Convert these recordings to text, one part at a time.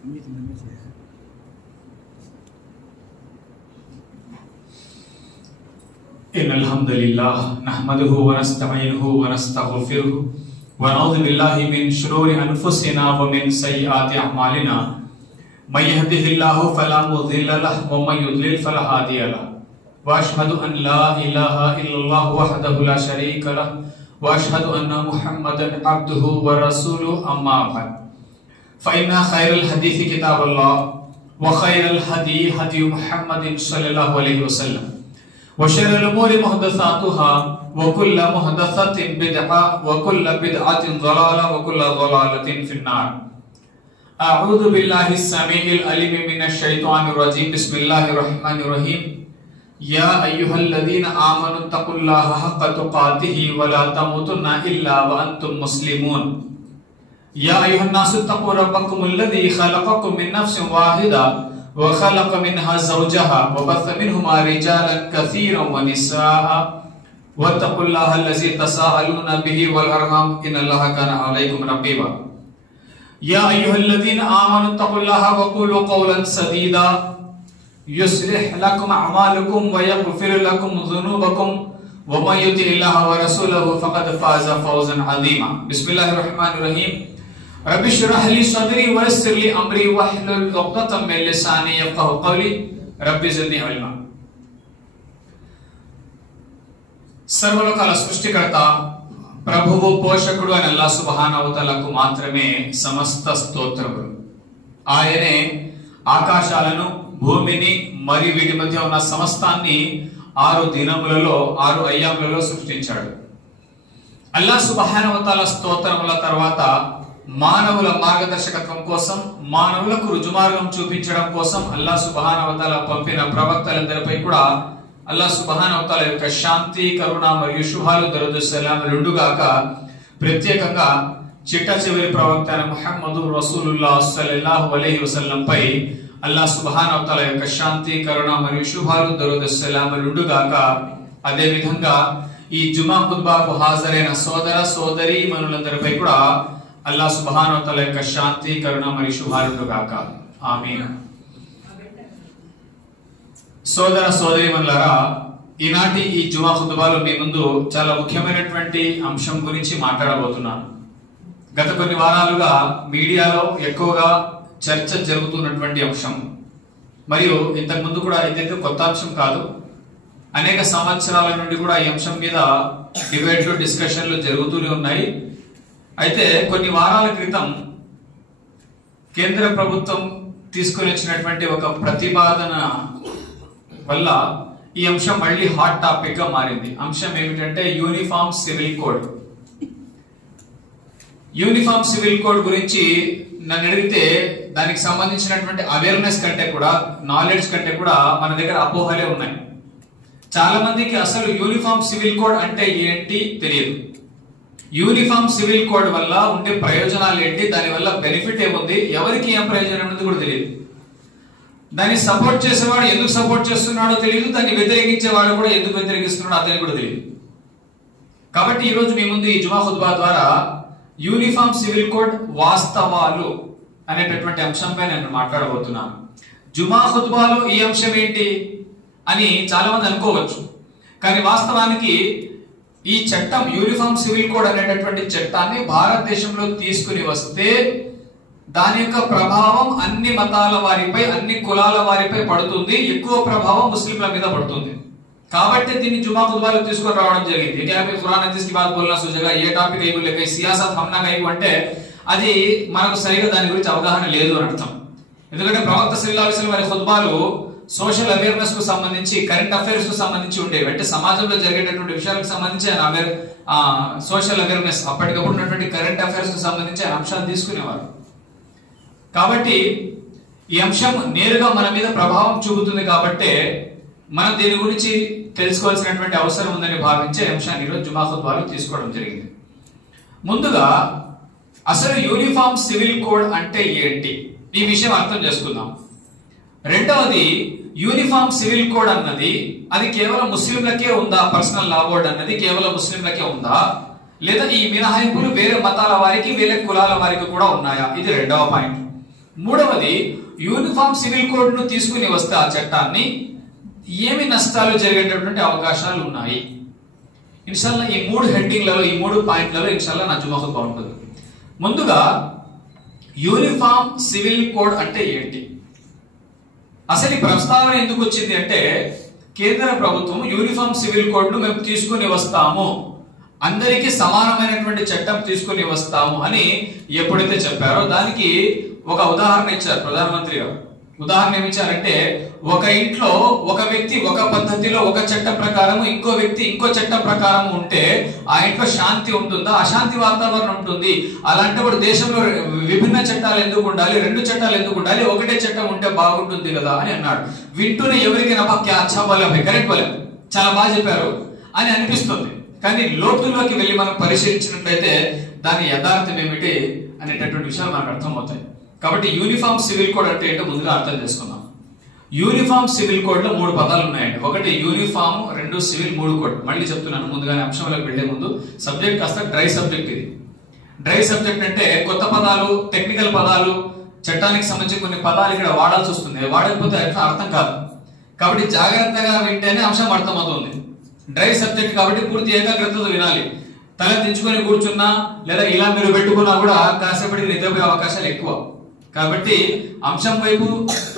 इन्नल हम्दुलिल्लाह नहमदुहु व नस्तईनुहु व नस्तगफिरुहु व नऊज़ु बिल्लाहि मिन शुरूरि अनफुसिना व मिन सय्यिआति अअमालिना मय यहदिहिल्लाहु फला मुज़िल्ल लहु व मय युद्लिल फला हादिय लहु व अशहदु अन ला इलाहा इल्लल्लाह वहदहु ला शरीक लहु व अशहदु अन्ना मुहम्मदन अब्दुहु व रसूलुहु अम्मा बअद फ़इन्ना खैरल हदीसी किताबुल्लाह व खैरल हदी हदी मुहम्मदिन सल्लल्लाहु अलैहि वसल्लम व शर्रुल उमूरि मुहदसातुहा व कुल्लु मुहदसतिन बिदअह व कुल्लु बिदअतिन ज़लाला व कुल्लु ज़लालतिन फिन्नार। अऊज़ु बिल्लाहिस समीइल अलीम मिनश शैतानिर रजीम। बिस्मिल्लाहिर रहमानिर रहीम। या अय्युहल्लज़ीना आमनु तक़ुल्लाहा हक़्क़ तुक़ातिही व ला तमूतुन्ना इल्ला व अंतुम मुस्लिमून। या अय्युहन्नासु तक़ू रब्बकुमुल्लज़ी ख़लक़कुम मिन नफ़्सिन वाहिदा व ख़लक़ मिन्हा ज़ौजहा व बस्स मिन्हुमा रिजालन कसीरन व निसाअ वत्तक़ुल्लाहा अल्लज़ी तसाअलूना बिही वल अरहम इन्नल्लाहा काना अलैकुम रक़ीबा। या अय्युहल्लज़ीना आमनु तक़ुल्लाहा व क़ूलू क़ौलन सदीदा युस्लिह लकुम अअमालकुम व यग़फिर लकुम ज़ुनूबकुम व मन युतिइल्लाहा व रसूलहु फ़क़द फ़ाज़ फ़ौज़न अज़ीमा। बिस्मिल्लाहिर रहमानिर रहीम। रब्बि इश्रह ली सदरी व यस्सिर ली अमरी वहलुल उक़दतम मिन लिसानी यफ़क़हू क़ौली रब्बि ज़िदनी इल्मा। सर्वलोकाల సృష్టికర్త ప్రభువు పోషకుడు అయిన అల్లాహ్ సుబ్హానహు వ తఆలాకు మాత్రమే సమస్త స్తోత్రములు। ఆయనే ఆకాశాలను భూమిని మరియు వీటి మధ్య ఉన్న సమస్తాన్ని 6 దినములలో 6 అయ్యాములలో సృష్టించాడు। అల్లాహ్ సుబ్హానహు వ తఆలా స్తోత్రముల తర్వాత మానవుల మార్గదర్శకత్వం కోసం మానవులకు రుజుమార్గం చూపించడం కోసం అల్లాహ్ సుబ్హానహు వ తఆలా పంపిన ప్రవక్తలందరిపై కూడా అల్లాహ్ సుబ్హానహు వ తఆలా యొక్క శాంతి కరుణ మరియు శుభాలు దరుదు సలాం రెండుగాక ప్రత్యేకంగా చిట్ట చివరి ప్రవక్త ముహమ్మదు రసూలుల్లాహ్ సల్లల్లాహు అలైహి వసల్లం పై అల్లాహ్ సుబ్హానహు వ తఆలా యొక్క శాంతి కరుణ మరియు శుభాలు దరుదు సలాం రెండుగాక అదే విధంగా ఈ జుమా ఖుత్బాకు హాజరైన సోదర సోదరి మనులందరిపై కూడా అల్లాహ్ సుబ్హానహు వ తఆలా యొక్క శాంతి కరుణ మరియు శుభాలు గాక ఆమీన్। సోదర సోదరీమణులారా, ఈనాటి ఈ జుమా ఖుత్బాలో మీ ముందు చాలా ముఖ్యమైనటువంటి అంశం గురించి మాట్లాడబోతున్నాను। గత కొన్ని వారాలుగా మీడియాలో ఎక్కువగా చర్చ జరుగుతున్నటువంటి అంశం, మరియు ఇంతకు ముందు కూడా ఇదైతే కొత్త అంశం కాదు, అనేక సంవత్సరాల నుండి కూడా ఈ అంశం మీద డిబేట్లు డిస్కషన్లు జరుగుతూనే ఉన్నాయి। అయితే కొన్ని వారాల క్రితం కేంద్ర ప్రభుత్వం తీసుకొని వచ్చినటువంటి ఒక ప్రతిపాదన వల్ల ఈ అంశం మళ్ళీ హాట్ టాపిక్ గా మారింది। అంశం ఏమిటంటే uniform civil code. Uniform civil code గురించి నన్ను అడిగితే దానికి సంబంధించినటువంటి అవేర్నెస్ కంటే కూడా, నాలెడ్జ్ కంటే కూడా మన దగ్గర అపోహలే ఉన్నాయి। చాలా మందికి అసలు యూనిఫామ్ సివిల్ కోడ్ అంటే ఏంటి తెలియదు। యూనిఫామ్ సివిల్ కోడ్ వల్ల ఉండే ప్రయోజనాలు ఏంటి, దాని వల్ల బెనిఫిట్ ఏముంది, ఎవరికి ఏం ప్రయోజనం ఉంది కూడా తెలియదు। దాన్ని సపోర్ట్ చేసేవాడు ఎందుకు సపోర్ట్ చేస్తున్నాడో తెలియదు, దాన్ని వ్యతిరేకించేవాడు కూడా ఎందుకు వ్యతిరేకిస్తున్నాడో అతనికి కూడా తెలియదు। కాబట్టి ఈ రోజు మీ ముందు ఈ జుమా ఖుత్బా ద్వారా యూనిఫామ్ సివిల్ కోడ్ వాస్తవాలు అనేటటువంటి అంశంపై నేను మాట్లాడబోతున్నాను। జుమా ఖుత్బాలో ఈ అంశం ఏంటి అని చాలా మంది అనుకోవచ్చు, కానీ వాస్తవానికి ఈ చట్టం యూనిఫామ్ సివిల్ కోడ్ అనేటటువంటి చట్టాన్ని భారతదేశంలో తీసుకుని వస్తే దాని యొక్క ప్రభావం అన్ని మతాల వారిపై, అన్ని కులాల వారిపై పడుతుంది, ఎక్కువ ప్రభావం ముస్లింల మీద పడుతుంది। కాబట్టి దీన్ని జుమా ఖుత్బాలో తీసుకొని రావడం జరిగింది। ఖురాన్ హదీస్ కి బాత్ బోల్నా సుజగా ఏ టాపిక్ అయి లేక సియాసత్ హమ్నా కయి అంటే అది మనకు సరిగా దాని గురించి అవగాహన లేదు అని అర్థం। ఎందుకంటే ప్రవక్త సల్లల్లాహు అలైహి వసల్లం వారి ఖుత్బాలు సోషల్ అవేర్నెస్ కు సంబంధించి, కరెంట్ అఫైర్స్ కు సంబంధించి ఉండేవి। అంటే సమాజంలో జరిగేటటువంటి విషయాలకు సంబంధించి ఆయన సోషల్ అవేర్నెస్, అప్పటికప్పుడు ఉన్నటువంటి కరెంట్ అఫైర్స్ కు సంబంధించి ఆయన అంశాలు తీసుకునేవారు। కాబట్టి ఈ అంశం నేరుగా మన మీద ప్రభావం చూపుతుంది, కాబట్టి మనం దీని గురించి తెలుసుకోవాల్సినటువంటి అవసరం ఉందని భావించే అంశాన్ని ఈరోజు జుమా ఖుత్బాలో తీసుకోవడం జరిగింది। ముందుగా అసలు యూనిఫామ్ సివిల్ కోడ్ అంటే ఏంటి, ఈ విషయం అర్థం చేసుకుందాం। రెండవది, యూనిఫామ్ సివిల్ కోడ్ అన్నది అది కేవలం ముస్లింలకే ఉందా, పర్సనల్ లా బోర్డ్ అన్నది కేవలం ముస్లింలకే ఉందా, లేదా ఈ మినహాయింపులు వేరే మతాల వారికి, వేరే కులాల వారికి కూడా ఉన్నాయా, ఇది రెండవ పాయింట్। మూడవది యూనిఫామ్ సివిల్ కోడ్ ను తీసుకుని వస్తే ఆ చట్టాన్ని ఏమి నష్టాలు జరిగేటటువంటి అవకాశాలు ఉన్నాయి. ఇన్షాల్లా ఈ 3 హెడ్డింగ్లలో, ఈ 3 పాయింట్లలో ఇన్షాల్లా నా జుమా ఖుత్బా ఉంటుంది. ముందుగా యూనిఫామ్ సివిల్ కోడ్ అంటే ఏంటి, అసలు ఈ ప్రస్తావన ఎందుకు వచ్చింది అంటే, కేంద్ర ప్రభుత్వం యూనిఫామ్ సివిల్ కోడ్ ను మేము తీసుకుని వస్తాము, అందరికీ సమానమైనటువంటి చట్టం తీసుకుని వస్తాము అని ఎప్పుడైతే చెప్పారో దానికి ఒక ఉదాహరణ ఇచ్చారు ప్రధానమంత్రి గారు. ఉదాహరణ ఏమి ఇచ్చారంటే, ఒక ఇంట్లో ఒక వ్యక్తి ఒక పద్ధతిలో ఒక చట్టం ప్రకారం, ఇంకో వ్యక్తి ఇంకో చట్టం ప్రకారం ఉంటే ఆ ఇంట్లో శాంతి ఉంటుందా? అశాంతి వాతావరణం ఉంటుంది. అలాంటప్పుడు దేశంలో విభిన్న చట్టాలు ఎందుకు ఉండాలి, 2 చట్టాలు ఎందుకు ఉండాలి, ఒకటే చట్టం ఉంటే బాగుంటుంది కదా అని అన్నాడు. వింటూనే ఎవరికి కరెక్ట్ బోలే, చాలా బాగా చెప్పారు అని అనిపిస్తుంది. కానీ లోతుల్లోకి వెళ్ళి మనం పరిశీలించినట్లయితే దాని యథార్థం ఏమిటి అనేటటువంటి విషయాలు మనకు అర్థమవుతాయి. కాబట్టి యూనిఫామ్ సివిల్ కోడ్ అంటే ఏంటో ముందుగా అర్థం చేసుకుందాం. యూనిఫామ్ సివిల్ కోడ్ లో 3 పదాలు ఉన్నాయండి. ఒకటి యూనిఫామ్, 2 సివిల్, 3 కోడ్. మళ్ళీ చెప్తున్నాను ముందుగానే అంశంలోకి వెళ్లే ముందు. సబ్జెక్ట్ కాస్త డ్రై సబ్జెక్ట్. ఇది డ్రై సబ్జెక్ట్ అంటే కొత్త పదాలు, టెక్నికల్ పదాలు, చట్టానికి సంబంధించి కొన్ని పదాలు ఇక్కడ వాడాల్సి వస్తుంది. వాడకపోతే అర్థం కాదు. కాబట్టి జాగ్రత్తగా వింటేనే అంశం అర్థమవుతుంది. డ్రై సబ్జెక్ట్ కాబట్టి పూర్తి ఏకాగ్రతతో వినాలి. తల దించుకొని కూర్చున్నా లేదా ఇలా మీరు పెట్టుకున్నా కూడా కాసేపటికి నిద్రపోయే అవకాశాలు ఎక్కువ. కాబట్టి అంశం వైపు,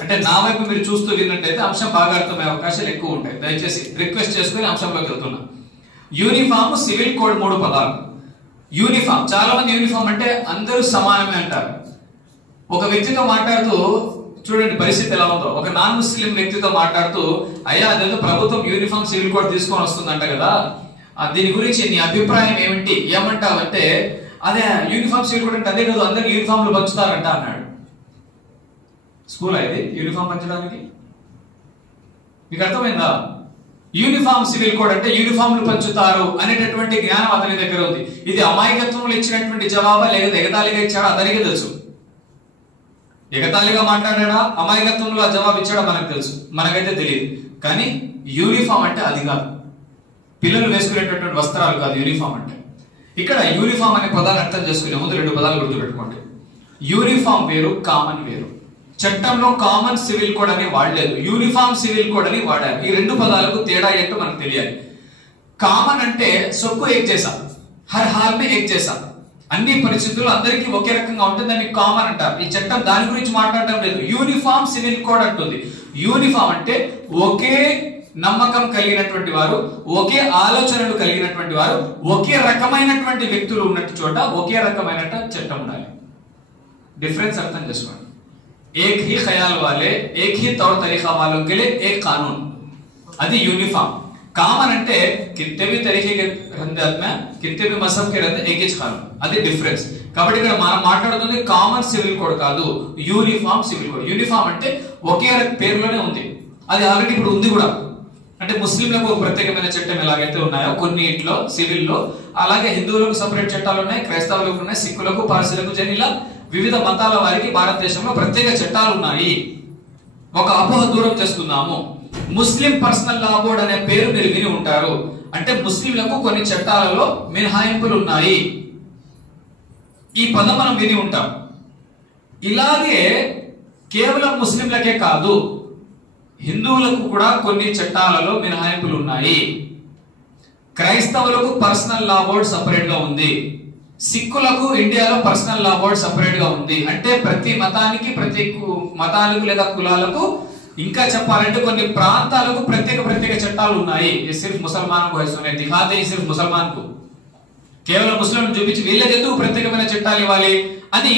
అంటే నా వైపు మీరు చూస్తూ విన్నట్లయితే అంశం బాగా అర్థమయ్యే అవకాశాలు ఎక్కువ ఉంటాయి. దయచేసి రిక్వెస్ట్ చేసుకుని అంశంలోకి వెళ్తున్నా. యూనిఫామ్, సివిల్ కోడ్ 3 పదాలు. యూనిఫామ్, చాలా మంది యూనిఫామ్ అంటే అందరూ సమానమే అంటారు. ఒక వ్యక్తితో మాట్లాడుతూ చూడండి పరిస్థితి ఎలా ఉందో. ఒక నాన్ ముస్లిం వ్యక్తితో మాట్లాడుతూ, అయ్యా అదేదో ప్రభుత్వం యూనిఫామ్ సివిల్ కోడ్ తీసుకొని వస్తుందంట కదా, దీని గురించి నీ అభిప్రాయం ఏమిటి, ఏమంటావంటే, అదే యూనిఫామ్ సివిల్ కోడ్ అంటే అదే కదా అందరికి యూనిఫామ్లు పంచుతారంట అన్నాడు. స్కూల్ అయితే యూనిఫామ్ పంచడానికి మీకు అర్థమైందా? యూనిఫామ్ సివిల్ కోడ్ అంటే యూనిఫామ్లు పంచుతారు అనేటటువంటి జ్ఞానం అతని దగ్గర ఉంది. ఇది అమాయకత్వంలో ఇచ్చినటువంటి జవాబా లేదా ఎగతాళిగా ఇచ్చాడా అతనికి తెలుసు. ఎగతాళిగా మాట్లాడాడా, అమాయకత్వంలో జవాబు ఇచ్చాడా మనకు తెలుసు, మనకైతే తెలియదు. కానీ యూనిఫామ్ అంటే అది కాదు, పిల్లలు వేసుకునేటటువంటి వస్త్రాలు కాదు యూనిఫామ్ అంటే. ఇక్కడ యూనిఫామ్ అనే పదాన్ని అర్థం చేసుకునే ముందు 2 పదాలు గుర్తుపెట్టుకోండి. యూనిఫామ్ వేరు, కామన్ వేరు. చట్టంలో కామన్ సివిల్ కోడ్ అని వాడలేదు, యూనిఫామ్ సివిల్ కోడ్ అని వాడారు. ఈ 2 పదాలకు తేడా ఏంటో మనకు తెలియాలి. కామన్ అంటే సొక్కు ఏక్ చేసా, హర్ హాల్ మే ఏక్ చేసా, అన్ని పరిస్థితుల్లో అందరికీ ఒకే రకంగా ఉంటుంది, దాన్ని కామన్ అంటారు. ఈ చట్టం దాని గురించి మాట్లాడటం లేదు. యూనిఫామ్ సివిల్ కోడ్ అంటుంది. యూనిఫామ్ అంటే ఒకే నమ్మకం కలిగినటువంటి వారు, ఒకే ఆలోచనలు కలిగినటువంటి వారు, ఒకే రకమైనటువంటి వ్యక్తులు ఉన్నట్టు చోట ఒకే రకమైన చట్టం ఉండాలి. డిఫరెన్స్ అర్థం చేసుకోండి. एक ही ख्याल वाले, एक ही तौर तरीका वालों के लिए एक कानून, అది యూనిఫామ్. కామన్ అంటే కిత్తే भी तरीके के रहते में, कित्ते भी मजहब के रहते एक ही कानून, అది డిఫరెన్స్. కాబట్టి ఇక్కడ మనం మాట్లాడుతుంది కామన్ సివిల్ కోడ్ కాదు, యూనిఫామ్ సివిల్ కోడ్. యూనిఫామ్ అంటే ఒకే పేరులోనే ఉంది, అది ఆల్రెడీ ఇప్పుడు ఉంది కూడా. అంటే ముస్లింలకు ఒక ప్రత్యేకమైన చట్టం ఎలాగైతే ఉన్నాయో కొన్నిట్లో సివిల్లో, అలాగే హిందువులకు సపరేట్ చట్టాలు ఉన్నాయి, క్రైస్తవులకు ఉన్నాయి, సిక్కులకు, పార్సీలకు, జైనిలా వివిధ మతాల వారికి భారతదేశంలో ప్రత్యేక చట్టాలు ఉన్నాయి. ఒక అపోహ దూరం చేసుకుందాము. ముస్లిం పర్సనల్ లా బోర్డ్ అనే పేరు మీరు విని ఉంటారు. అంటే ముస్లింలకు కొన్ని చట్టాలలో మినహాయింపులు ఉన్నాయి, ఈ పదం మనం విని ఉంటాం. ఇలాగే కేవలం ముస్లింలకే కాదు, హిందువులకు కూడా కొన్ని చట్టాలలో మినహాయింపులు ఉన్నాయి. క్రైస్తవులకు పర్సనల్ లా బోర్డ్ సపరేట్ గా ఉంది, సిక్కులకు ఇండియాలో పర్సనల్ లా బోర్డ్ సపరేట్ గా ఉంది. అంటే ప్రతి మతానికి, ప్రతి మతాలకు లేదా కులాలకు, ఇంకా చెప్పాలంటే కొన్ని ప్రాంతాలకు ప్రత్యేక చట్టాలు ఉన్నాయి. సిర్ఫ్ ముసల్మాన్ కు హైసోనే దిఖాతే, సిర్ఫ్ ముసల్మాన్ కు, కేవలం ముస్లింలను చూపించి వీళ్ళకి ఎందుకు ప్రత్యేకమైన చట్టాలు ఇవ్వాలి అని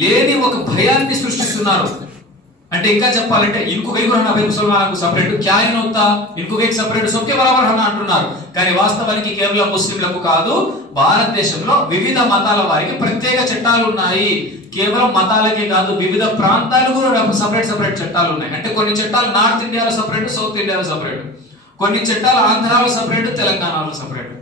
లేని ఒక భయాన్ని సృష్టిస్తున్నారు. అంటే ఇంకా చెప్పాలంటే ఇनको कई को रहना भाई मुसलमानों को सेपरेट क्या ही होता, इनको एक सेपरेट सबके बराबर रहना అంటున్నారు. కానీ వాస్తవానికి కేవలం ముస్లింలకు కాదు, భారతదేశంలో వివిధ మతాల వారికి ప్రత్యేక చట్టాలు ఉన్నాయి. కేవలం మతాలకే కాదు, వివిధ ప్రాంతాలకు సెపరేట్ చట్టాలు ఉన్నాయి. అంటే కొన్ని చట్టాలు నార్త్ ఇండియాలో సెపరేట్, సౌత్ ఇండియాలో సెపరేట్, కొన్ని చట్టాలు ఆంధ్రాలో సెపరేట్, తెలంగాణలో సెపరేట్.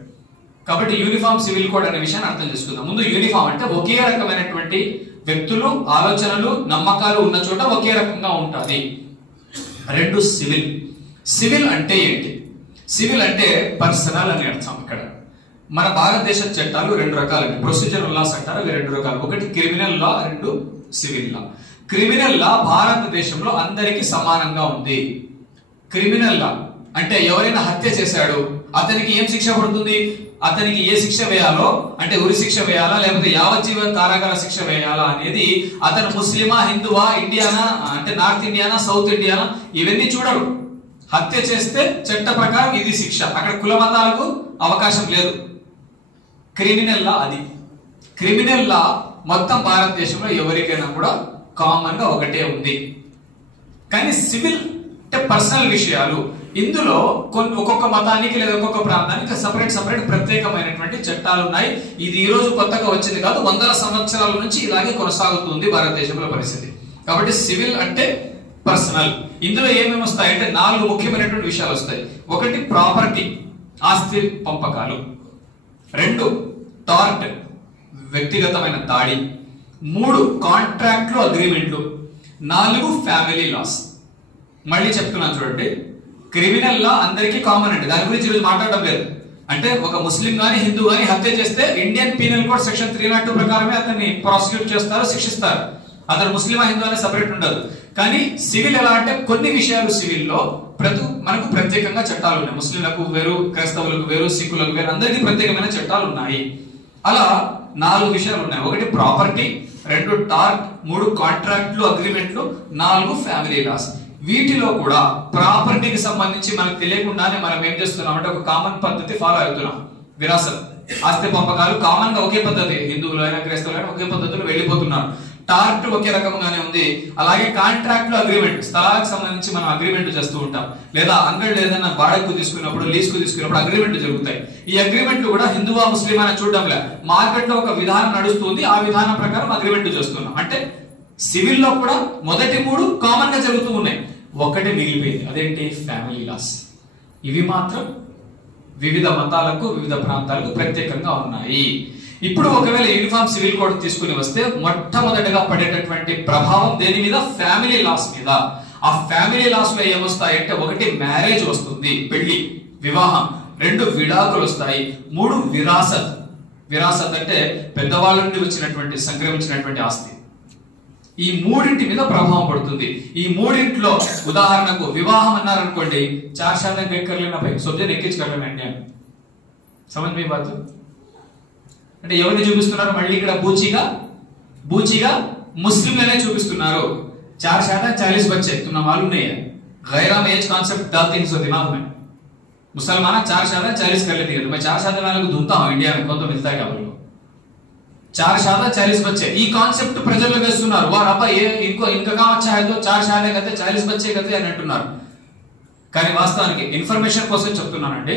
కాబట్టి యూనిఫామ్ సివిల్ కోడ్ అనే విషయాన్ని అర్థం చేసుకుందాం. ముందు యూనిఫామ్ అంటే ఒకే రకమైనటువంటి వ్యక్తులు, ఆలోచనలు, నమ్మకాలు ఉన్న చోట ఒకే రకంగా ఉంటుంది. 2 సివిల్. సివిల్ అంటే ఏంటి? సివిల్ అంటే పర్సనల్ అని అర్థం. ఇక్కడ మన భారతదేశ చట్టాలు 2 రకాలు, ప్రొసీజరల్ లాస్ అంటారు, అవి 2 రకాలు. ఒకటి క్రిమినల్ లా, 2 సివిల్ లా. క్రిమినల్ లా భారతదేశంలో అందరికీ సమానంగా ఉంది. క్రిమినల్ లా అంటే ఎవరైనా హత్య చేశాడు, అతనికి ఏం శిక్ష పడుతుంది, అతనికి ఏ శిక్ష వేయాలో, అంటే ఉరి శిక్ష వేయాలా లేకపోతే యావజ్జీవ కారాగార శిక్ష వేయాలా అనేది అతను ముస్లిమా, హిందువా, ఇండియానా, అంటే నార్త్ ఇండియానా, సౌత్ ఇండియానా, ఇవన్నీ చూడరు. హత్య చేస్తే చట్ట ప్రకారం ఇది శిక్ష. అక్కడ కుల మతాలకు అవకాశం లేదు. క్రిమినల్ లా అది. క్రిమినల్ లా మొత్తం భారతదేశంలో ఎవరికైనా కూడా కామన్ గా ఒకటే ఉంది. కానీ సివిల్ అంటే పర్సనల్ విషయాలు. ఇందులో ఒక్కొక్క మతానికి లేదా ఒక్కొక్క ప్రాంతానికి సపరేట్ ప్రత్యేకమైనటువంటి చట్టాలు ఉన్నాయి. ఇది ఈ రోజు కొత్తగా వచ్చింది కాదు, వందల సంవత్సరాల నుంచి ఇలాగే కొనసాగుతుంది భారతదేశంలో పరిస్థితి. కాబట్టి సివిల్ అంటే పర్సనల్. ఇందులో ఏమేమి వస్తాయంటే 4 ముఖ్యమైనటువంటి విషయాలు వస్తాయి. ఒకటి ప్రాపర్టీ, ఆస్తి పంపకాలు. 2 టార్ట్, వ్యక్తిగతమైన దాడి. 3 కాంట్రాక్ట్లు, అగ్రిమెంట్లు. 4 ఫ్యామిలీ లాస్. మళ్ళీ చెప్తున్నాను చూడండి, క్రిమినల్ లా అందరికీ కామన్ అండి, దాని గురించి ఈరోజు మాట్లాడడం లేదు. అంటే ఒక ముస్లిం గాని హిందూ గాని హత్య చేస్తే ఇండియన్ పీనల్ కోడ్ సెక్షన్ 302 ప్రకారమే అతన్ని ప్రాసిక్యూట్ చేస్తారు, శిక్షిస్తారు. అతను ముస్లిమా హిందూ అనే సపరేట్ ఉండదు. కానీ సివిల్ ఎలా అంటే కొన్ని విషయాలు సివిల్లో మనకు ప్రత్యేకంగా చట్టాలు ఉన్నాయి. ముస్లింలకు వేరు, క్రైస్తవులకు వేరు, సిక్కులకు వేరు, అందరికీ ప్రత్యేకమైన చట్టాలు ఉన్నాయి. అలా 4 విషయాలు ఉన్నాయి. 1 ప్రాపర్టీ, 2 టార్ట్, 3 కాంట్రాక్ట్లు, అగ్రిమెంట్లు, 4 ఫ్యామిలీ లాస్. వీటిలో కూడా ప్రాపర్టీకి సంబంధించి మనకు తెలియకుండానే మనం ఏం చేస్తున్నాం అంటే ఒక కామన్ పద్ధతి ఫాలో అవుతున్నాం. విరాసత్, ఆస్తి పంపకాలు కామన్ గా ఒకే పద్ధతి, హిందువులు అయినా క్రైస్తవులు అయినా ఒకే పద్ధతిలో వెళ్ళిపోతున్నారు. టార్ట్ ఒకే రకంగానే ఉంది. అలాగే కాంట్రాక్ట్లు, అగ్రిమెంట్, స్థలాలకు సంబంధించి మనం అగ్రిమెంట్ చేస్తూ ఉంటాం. లేదా అంగళ్ళు ఏదైనా బాడకు తీసుకున్నప్పుడు, లీజుకు తీసుకున్నప్పుడు అగ్రిమెంట్ జరుగుతాయి. ఈ అగ్రిమెంట్లు కూడా హిందువా ముస్లిం అని చూడడం లే, మార్కెట్ లో ఒక విధానం నడుస్తుంది, ఆ విధానం ప్రకారం అగ్రిమెంట్ చేస్తున్నాం. అంటే సివిల్ లో కూడా మొదటి 3 కామన్ గా జరుగుతూ ఉన్నాయి. 1 మిగిలిపోయింది, అదేంటి ఫ్యామిలీ లాస్. ఇవి మాత్రం వివిధ మతాలకు, వివిధ ప్రాంతాలకు ప్రత్యేకంగా ఉన్నాయి. ఇప్పుడు ఒకవేళ యూనిఫామ్ సివిల్ కోడ్ తీసుకుని వస్తే మొట్టమొదటిగా పడేటటువంటి ప్రభావం దేని మీద? ఫ్యామిలీ లాస్ మీద. ఆ ఫ్యామిలీ లాస్ లో ఏమొస్తాయంటే 1 మ్యారేజ్ వస్తుంది, పెళ్లి, వివాహం. 2 విడాకులు వస్తాయి. 3 విరాసత్. విరాసత్ అంటే పెద్దవాళ్ళ నుండి వచ్చినటువంటి, సంక్రమించినటువంటి ఆస్తి. ఈ 3 మీద ప్రభావం పడుతుంది. ఈ 3 ఉదాహరణకు వివాహం అన్నారనుకోండి, 4 शादी कर लेना भाई, सब जन एक कर लेना इंडिया. समझ में बात? అంటే ఎవరిని చూపిస్తున్నారు? మళ్ళీ ఇక్కడ బూచిగా ముస్లింలనే చూపిస్తున్నారు. 4 शादी 40 बच्चे, तुम मालूम नहीं है? गैर एज कॉन्सेप्ट डालते हैं सो दिमाग में. मुसलमान 4 शादी 40 कर लेती है, तो मैं 4 शादी वाले को ढूंढता हूँ इंडिया में, कौन तो मिलता है क्या बोलो? 4 शादी 40 बच्चे, ఈ కాన్సెప్ట్ ప్రజల్లో వేస్తున్నారు. వారు అబ్బా ఇంకా काम अच्छा है तो 4 शादी करते 40 बच्चे करते అని అంటున్నారు. కానీ వాస్తవానికి ఇన్ఫర్మేషన్ కోసం చెప్తున్నానండి,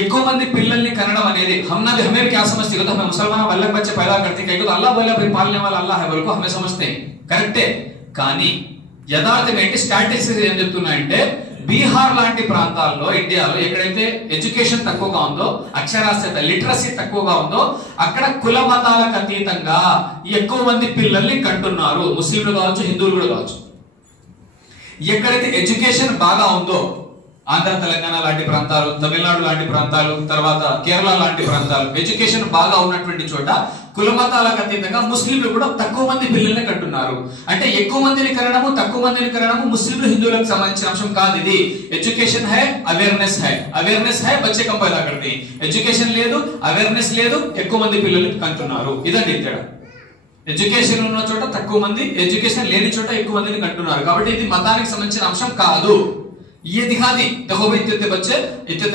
ఎక్కువ మంది పిల్లల్ని కనడం అనేది हमें क्या समझते हो, तो हमें मुसलमान अलग बच्चे पैदा करते हैं, तो अल्लाह बोला भाई पालने वाला अल्लाह है बोल को हमें समझते हैं, करेक्टे. కానీ యథార్థం ఏంటి? స్టాటిస్టిక్స్ ఏం చెప్తున్నాయంటే బీహార్ లాంటి ప్రాంతాల్లో, ఇండియాలో ఎక్కడైతే ఎడ్యుకేషన్ తక్కువగా ఉందో, అక్షరాస్యత లిటరసీ తక్కువగా ఉందో, అక్కడ కుల మతాలకు అతీతంగా ఎక్కువ మంది పిల్లల్ని కంటున్నారు. ముస్లింలు కావచ్చు, హిందువులు కూడా కావచ్చు. ఎక్కడైతే ఎడ్యుకేషన్ బాగా ఉందో, ఆంధ్ర తెలంగాణ లాంటి ప్రాంతాలు, తమిళనాడు లాంటి ప్రాంతాలు, తర్వాత కేరళ లాంటి ప్రాంతాలు, ఎడ్యుకేషన్ బాగా ఉన్నటువంటి చోట కుల మతాలకు అతీతంగా ముస్లింలు కూడా తక్కువ మంది పిల్లల్ని కంటున్నారు. అంటే ఎక్కువ మందిని కనడము, తక్కువ మందిని కనడము ముస్లింలు హిందువులకు సంబంధించిన అంశం కాదు. ఇది ఎడ్యుకేషన్ హై, అవేర్నెస్ హై. అవేర్నెస్ హై, బచ్చే కం पैदा करते हैं. ఎడ్యుకేషన్ లేదు, అవేర్నెస్ లేదు, ఎక్కువ మంది పిల్లల్ని కంటున్నారు. ఇదండి తేడా. ఎడ్యుకేషన్ ఉన్న చోట తక్కువ మంది, ఎడ్యుకేషన్ లేని చోట ఎక్కువ మందిని కంటున్నారు. కాబట్టి ఇది మతానికి సంబంధించిన అంశం కాదు. ये दिखा दी, देखो भाई इतने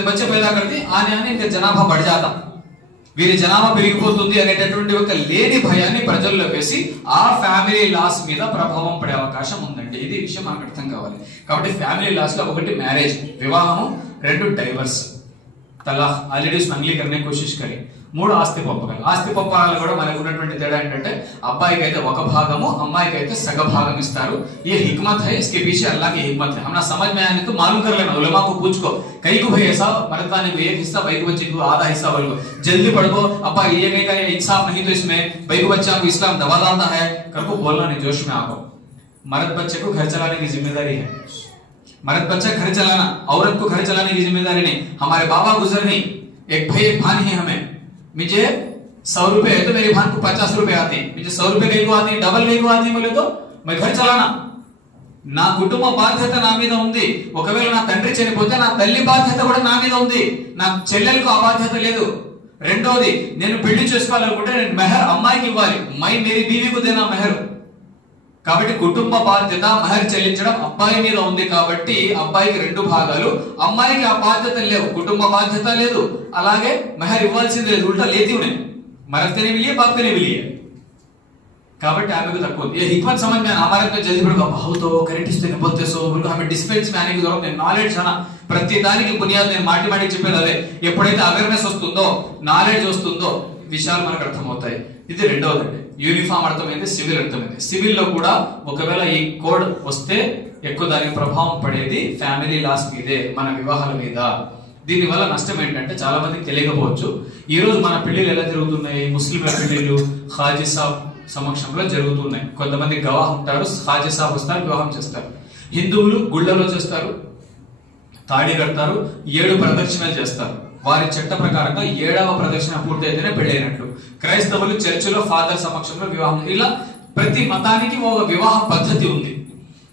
बच्चे पैदा करती, आने इनका जनाभा बढ़ जाता, వీరి జనాభా పెరిగిపోతుంది అనేటటువంటి ఒక లేని భయాన్ని ప్రజల్లో వేసి ఆ ఫ్యామిలీ లాస్ మీద ప్రభావం పడే అవకాశం ఉందండి. ఇది విషయం మనకు అర్థం కావాలి. కాబట్టి ఫ్యామిలీ లాస్ లో 1 మ్యారేజ్, వివాహము, 2 డైవర్స్, తలాక్, ఆల్రెడీ మంగ్లీ करने कोशिश करें. 3 ఆస్తి పంపకాలు. ఆస్తి పంపకాలు కూడా మనకు ఉన్నటువంటి తేడా ఏంటంటే అబ్బాయికి అయితే 1 భాగము, అమ్మాయికి అయితే సగ భాగం ఇస్తారు. ये हिकमत है, इसके पीछे अल्लाह की हिकमत है. हमने समझ में आने तो मालूम कर लेना, उलमा को पूछ को, कई को भाई ऐसा मर्दाने को 1 हिस्सा, भाई को बच्चे को आधा हिस्सा बोलो, जल्दी पढ़ को अब्बा ये नहीं का इंसाफ नहीं, तो इसमें भाई को बच्चा को इस्लाम दबा डालता है, कर को बोलना नहीं, जोश में आको. मर्द बच्चे को घर चलाने की जिम्मेदारी है. मर्द बच्चा घर चलाना, औरत को घर चलाने की जिम्मेदारी नहीं. हमारे बाबा गुजर नहीं, एक भाई एक भान ही हमें. मुझे ₹100 है तो मेरी बहन को ₹50 आती, मुझे ₹100 कहीं को आती, डबल कहीं को आती बोले तो मैं घर चलाना, నా కుటుంబ బాధ్యత నా మీద ఉంది. ఒకవేళ నా తండ్రి చనిపోతే నా తల్లి బాధ్యత కూడా నా మీద ఉంది, నా చెల్లెలకు ఆ బాధ్యత లేదు. రెండోది, నేను పెళ్లి చేసుకోవాలనుకుంటే నేను మెహర్ అమ్మాయికి ఇవ్వాలి, మేరీ బీవీకు దేనా మెహర్. కాబట్టి కుటుంబ బాధ్యత మెహర్ చెల్లించడం అబ్బాయి మీద ఉంది. కాబట్టి అబ్బాయికి 2 భాగాలు, అమ్మాయికి ఆ బాధ్యత లేవు, కుటుంబ బాధ్యత లేదు, అలాగే మెహర్ ఇవ్వాల్సింది లేదు, ఉల్టా లేती ఉన్నాయి, మరకనే మిలియే బాప్కనే మిలియే. కాబట్టి आगे को तक ये हिकमत समझ में हमारे को जल्दी पड़ेगा बहुत तो करेक्ट ने बोलते सो बिल्कुल हमें डिस्पेंस में आने की जरूरत नहीं. నాలెడ్జ్ అన్న ప్రతి దానికి బునియాద్ నేను మాటి చెప్పేది అదే. ఎప్పుడైతే అవేర్నెస్ వస్తుందో, నాలెడ్జ్ వస్తుందో విషయాలు మనకు అర్థమవుతాయి. ఇది రెండోదండి. యూనిఫామ్ అర్థమైంది, సివిల్ అర్థమైంది. సివిల్ లో కూడా ఒకవేళ ఈ కోడ్ వస్తే ఎక్కువ దానికి ప్రభావం పడేది ఫ్యామిలీ లాస్ మీదే, మన వివాహాల మీద. దీని వల్ల నష్టం ఏంటంటే చాలా మందికి తెలియకపోవచ్చు, ఈ రోజు మన పెళ్లిలు ఎలా జరుగుతున్నాయి, ముస్లింల పెళ్లిళ్ళు హాజీ సాబ్ సమక్షంలో జరుగుతున్నాయి. కొంతమంది గవాహ్ ఉంటారు, హాజీ సాబ్ వస్తారు, వివాహం చేస్తారు. హిందువులు గుళ్ళలో చేస్తారు, తాడి కడతారు, 7 ప్రదక్షిణలు చేస్తారు. వారి చట్ట ప్రకారంగా 7వ ప్రదక్షిణ పూర్తయితేనే పెళ్ళైనట్లు. క్రైస్తవులు చర్చిలో ఫాదర్ సమక్షంలో వివాహం. ఇలా ప్రతి మతానికి ఒక వివాహ పద్ధతి ఉంది.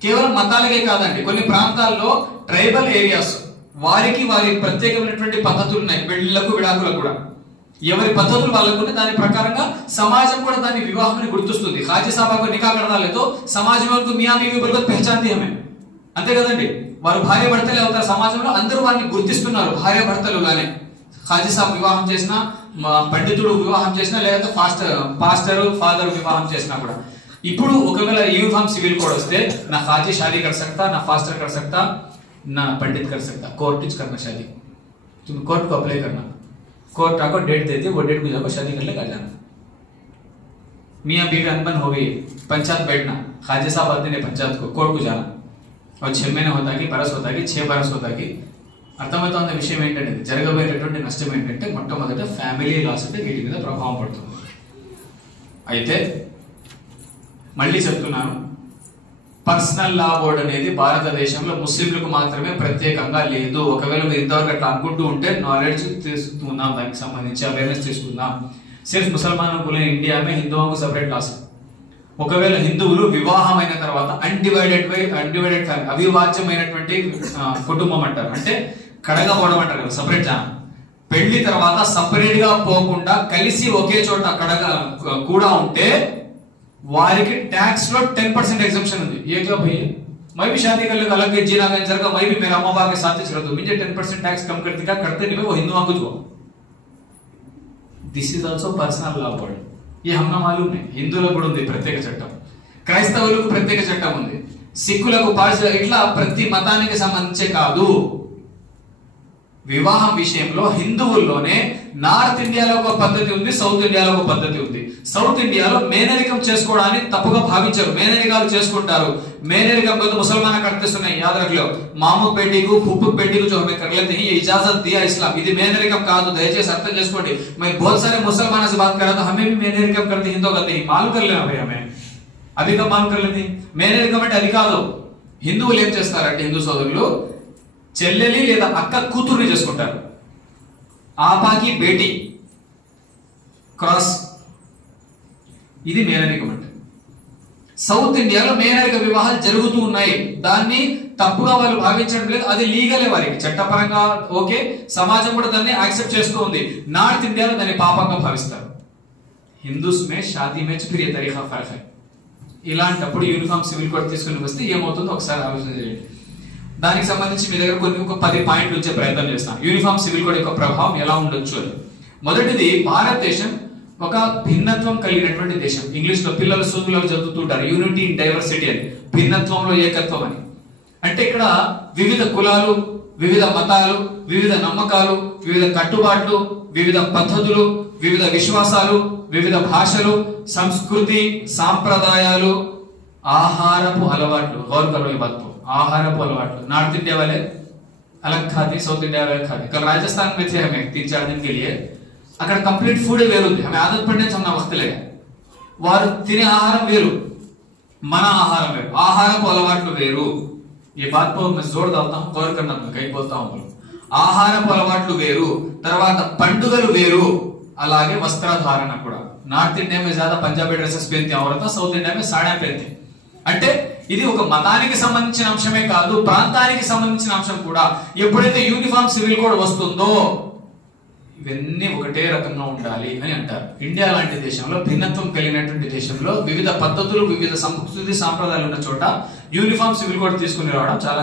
కేవలం మతాలకే కాదండి, కొన్ని ప్రాంతాల్లో ట్రైబల్ ఏరియాస్ వారికి వారి ప్రత్యేకమైనటువంటి పద్ధతులు ఉన్నాయి, పెళ్లిళ్లకు విడాకులకు కూడా. ఎవరి పద్ధతులు వాళ్ళకు దాని ప్రకారంగా సమాజం కూడా దాని వివాహాన్ని గుర్తిస్తుంది. హాజీ సాబాకు నికా కడదాలేతో సమాజం వరకు మియా బీవీ బల్గత్ పెహచాన్తీ హమే, అంతే కదండి. వారు భార్య భర్తలే అవుతారు, సమాజంలో అందరూ వారిని గుర్తిస్తున్నారు భార్య భర్తలుగానే. హాజీ సాబ్ వివాహం చేసినా, పండితుడు వివాహం చేసినా, లేకపోతే పాస్టర్ ఫాదర్ వివాహం చేసినా కూడా. ఇప్పుడు ఒకవేళ యూనిఫామ్ సివిల్ కోడ్ వస్తే నా హాజీ షాదీ कर सकता, ना फास्टर कर सकता, ना पंडित कर सकता, कोर्ट च करना शादी. तुम कोर्ट को अप्लाई करना, कोर्ट आपको डेट देती है, वो डेट को जाकर शादी कर ले, कर जाना. मियाँ बीवी अनबन हो गई, पंचायत बैठना, हाजी साहब आते हैं पंचायत को, कोर्ट को जाना. और 6 महीने होता कि बरस होता कि 6 बरस होता कि అర్థమవుతున్న విషయం ఏంటంటే జరగబోయేటటువంటి నష్టం ఏంటంటే మొట్టమొదట ఫ్యామిలీ లాస్ అంటే వీటి మీద ప్రభావం పడుతుంది. అయితే మళ్ళీ చెప్తున్నాను, పర్సనల్ లా బోర్డ్ అనేది భారతదేశంలో ముస్లింలకు మాత్రమే ప్రత్యేకంగా లేదు. ఒకవేళ మీరు ఇంతవరకు అట్లా అనుకుంటూ ఉంటే నాలెడ్జ్ తీసుకుందాం, దానికి సంబంధించి అవేర్నెస్ తీసుకుందాం. సిర్ఫ్ ముసల్మానోं को इंडिया में हिंदुओं को सेपरेट लॉस. ఒకవేళ హిందువులు వివాహం అయిన తర్వాత అన్డివైడెడ్ ఫ్యామిలీ, అవిభాజ్యమైనటువంటి కుటుంబం అంటారు, అంటే కడగపోవడం అంటారు కదా, సపరేట్ జాన. పెళ్లి తర్వాత సపరేట్ గా పోకుండా కలిసి ఒకే చోట కూడా ఉంటే వారికి ట్యాక్స్ లో 10% एग्जम्पशन ఉంది. ये क्या भैया, मैं भी शादी कर लेगा, अलग जीना जरगा, मैं भी मेरा अम्मा बाप के साथ ही चला, तो मुझे 10% टैक्स कम कर दिया, करते नहीं वो हिंदुओं को जो. This is also personal law board. ये हमना मालूम है, హిందువులకు కూడా ఉంది ప్రత్యేక చట్టం, క్రైస్తవులకు ప్రత్యేక చట్టం ఉంది, సిక్కులకు ఇట్లా ప్రతి మతానికి సంబంధించే కాదు. వివాహం విషయంలో హిందువుల్లోనే నార్త్ ఇండియాలో ఒక పద్ధతి ఉంది, సౌత్ ఇండియాలో ఒక పద్ధతి ఉంది. సౌత్ ఇండియాలో మేనరికం చేసుకోవడాన్ని తప్పుగా భావించారు, మేనరికాలు చేసుకుంటారు. మేనరికం को तो मुसलमान करते सुने, याद रख लो. మాము బేటీకు పుప్పు బేటీకు जो हमें कर लेते हैं ये इजाजत दिया इस्लाम. ఇది మేనరికం కాదు, దయచేసి అర్థం చేసుకోండి. मैं बहुत सारे मुसलमानों से बात कर रहा था, हमें भी మేనరికం करते हिंदू कहते हैं, मालूम कर लेना भाई, हमें अभी कब मालूम कर लेते. మేనరికం అంటే అది కాదు. హిందువులు ఏం చేస్తారంటే, హిందూ సోదరులు చెల్లెలి లేదా అక్క కూతుర్ని చేసుకుంటారు, ఆపాకి బేటీ క్రాస్, ఇది మేనరికం అంటే. సౌత్ ఇండియాలో మేనరిక వివాహాలు జరుగుతూ ఉన్నాయి, దాన్ని తప్పుగా వాళ్ళు భావించడం లేదు, అది లీగలే, వారికి చట్టపరంగా ఓకే, సమాజం కూడా దాన్ని యాక్సెప్ట్ చేస్తూ ఉంది. నార్త్ ఇండియాలో దాన్ని పాపంగా భావిస్తారు. హిందూస్ మే షాదీ మే ఫిర్ ఏ తరీఖా ఫర్క్ హై. ఇలాంటప్పుడు యూనిఫామ్ సివిల్ కోడ్ తీసుకుని వస్తే ఏమవుతుందో ఒకసారి ఆలోచన చేయండి. దానికి సంబంధించి మీ దగ్గర ఒక 10 పాయింట్లు వచ్చే ప్రయత్నం చేస్తాను. యూనిఫామ్ సివిల్ కోడ్ యొక్క ప్రభావం ఎలా ఉండొచ్చు అని. మొదటిది, భారతదేశం ఒక భిన్నత్వం కలిగినటువంటి దేశం. ఇంగ్లీష్ లో పిల్లలు స్కూల్లో చదువుతుంటారు యూనిటీ ఇన్ డైవర్సిటీ అని, భిన్నత్వంలో ఏకత్వం అని. అంటే ఇక్కడ వివిధ కులాలు, వివిధ మతాలు, వివిధ నమ్మకాలు, వివిధ కట్టుబాట్లు, వివిధ పద్ధతులు, వివిధ విశ్వాసాలు, వివిధ భాషలు, సంస్కృతి, సాంప్రదాయాలు, ఆహారపు అలవాట్లు. గౌర్ కరో ఈ బాత్, ఆహారపు అలవాట్లు. నార్త్ ఇండియా वाले अलग खाते, साउथ इंडिया वाले खाते. कल राजस्थान में थे हमें 3-4 दिन के लिए, అక్కడ కంప్లీట్ ఫుడ్ వేరు ఉంది. हमें आदत पड़ने से हमने वक्त लगा. వారు తినే ఆహారం వేరు, మన ఆహారం వేరు, ఆహారపు అలవాట్లు వేరు. ఈ బాత్ పై मैं जोर डालता हूं, गौर करना, मैं कहीं बोलता हूं. ఆహారపు అలవాట్లు వేరు, తర్వాత పండుగలు వేరు. అలాగే వస్త్రధారణ కూడా. నార్త్ ఇండియా में ज्यादा पंजाबी ड्रेसेस पहनते हैं औरतें, సౌత్ ఇండియా में साड़ियां पहनते हैं. అంటే ఇది ఒక మతానికి సంబంధించిన అంశమే కాదు, ప్రాంతానికి సంబంధించిన అంశం కూడా. ఎప్పుడైతే యూనిఫామ్ సివిల్ కోడ్ వస్తుందో ఇవన్నీ ఒకటే రకంగా ఉండాలి అని అంటారు. ఇండియా లాంటి దేశంలో, భిన్నత్వం కలిగినటువంటి దేశంలో, వివిధ పద్ధతులు, వివిధ సంస్కృతి సాంప్రదాయాలు ఉన్న చోట యూనిఫామ్ సివిల్ కోడ్ తీసుకుని రావడం చాలా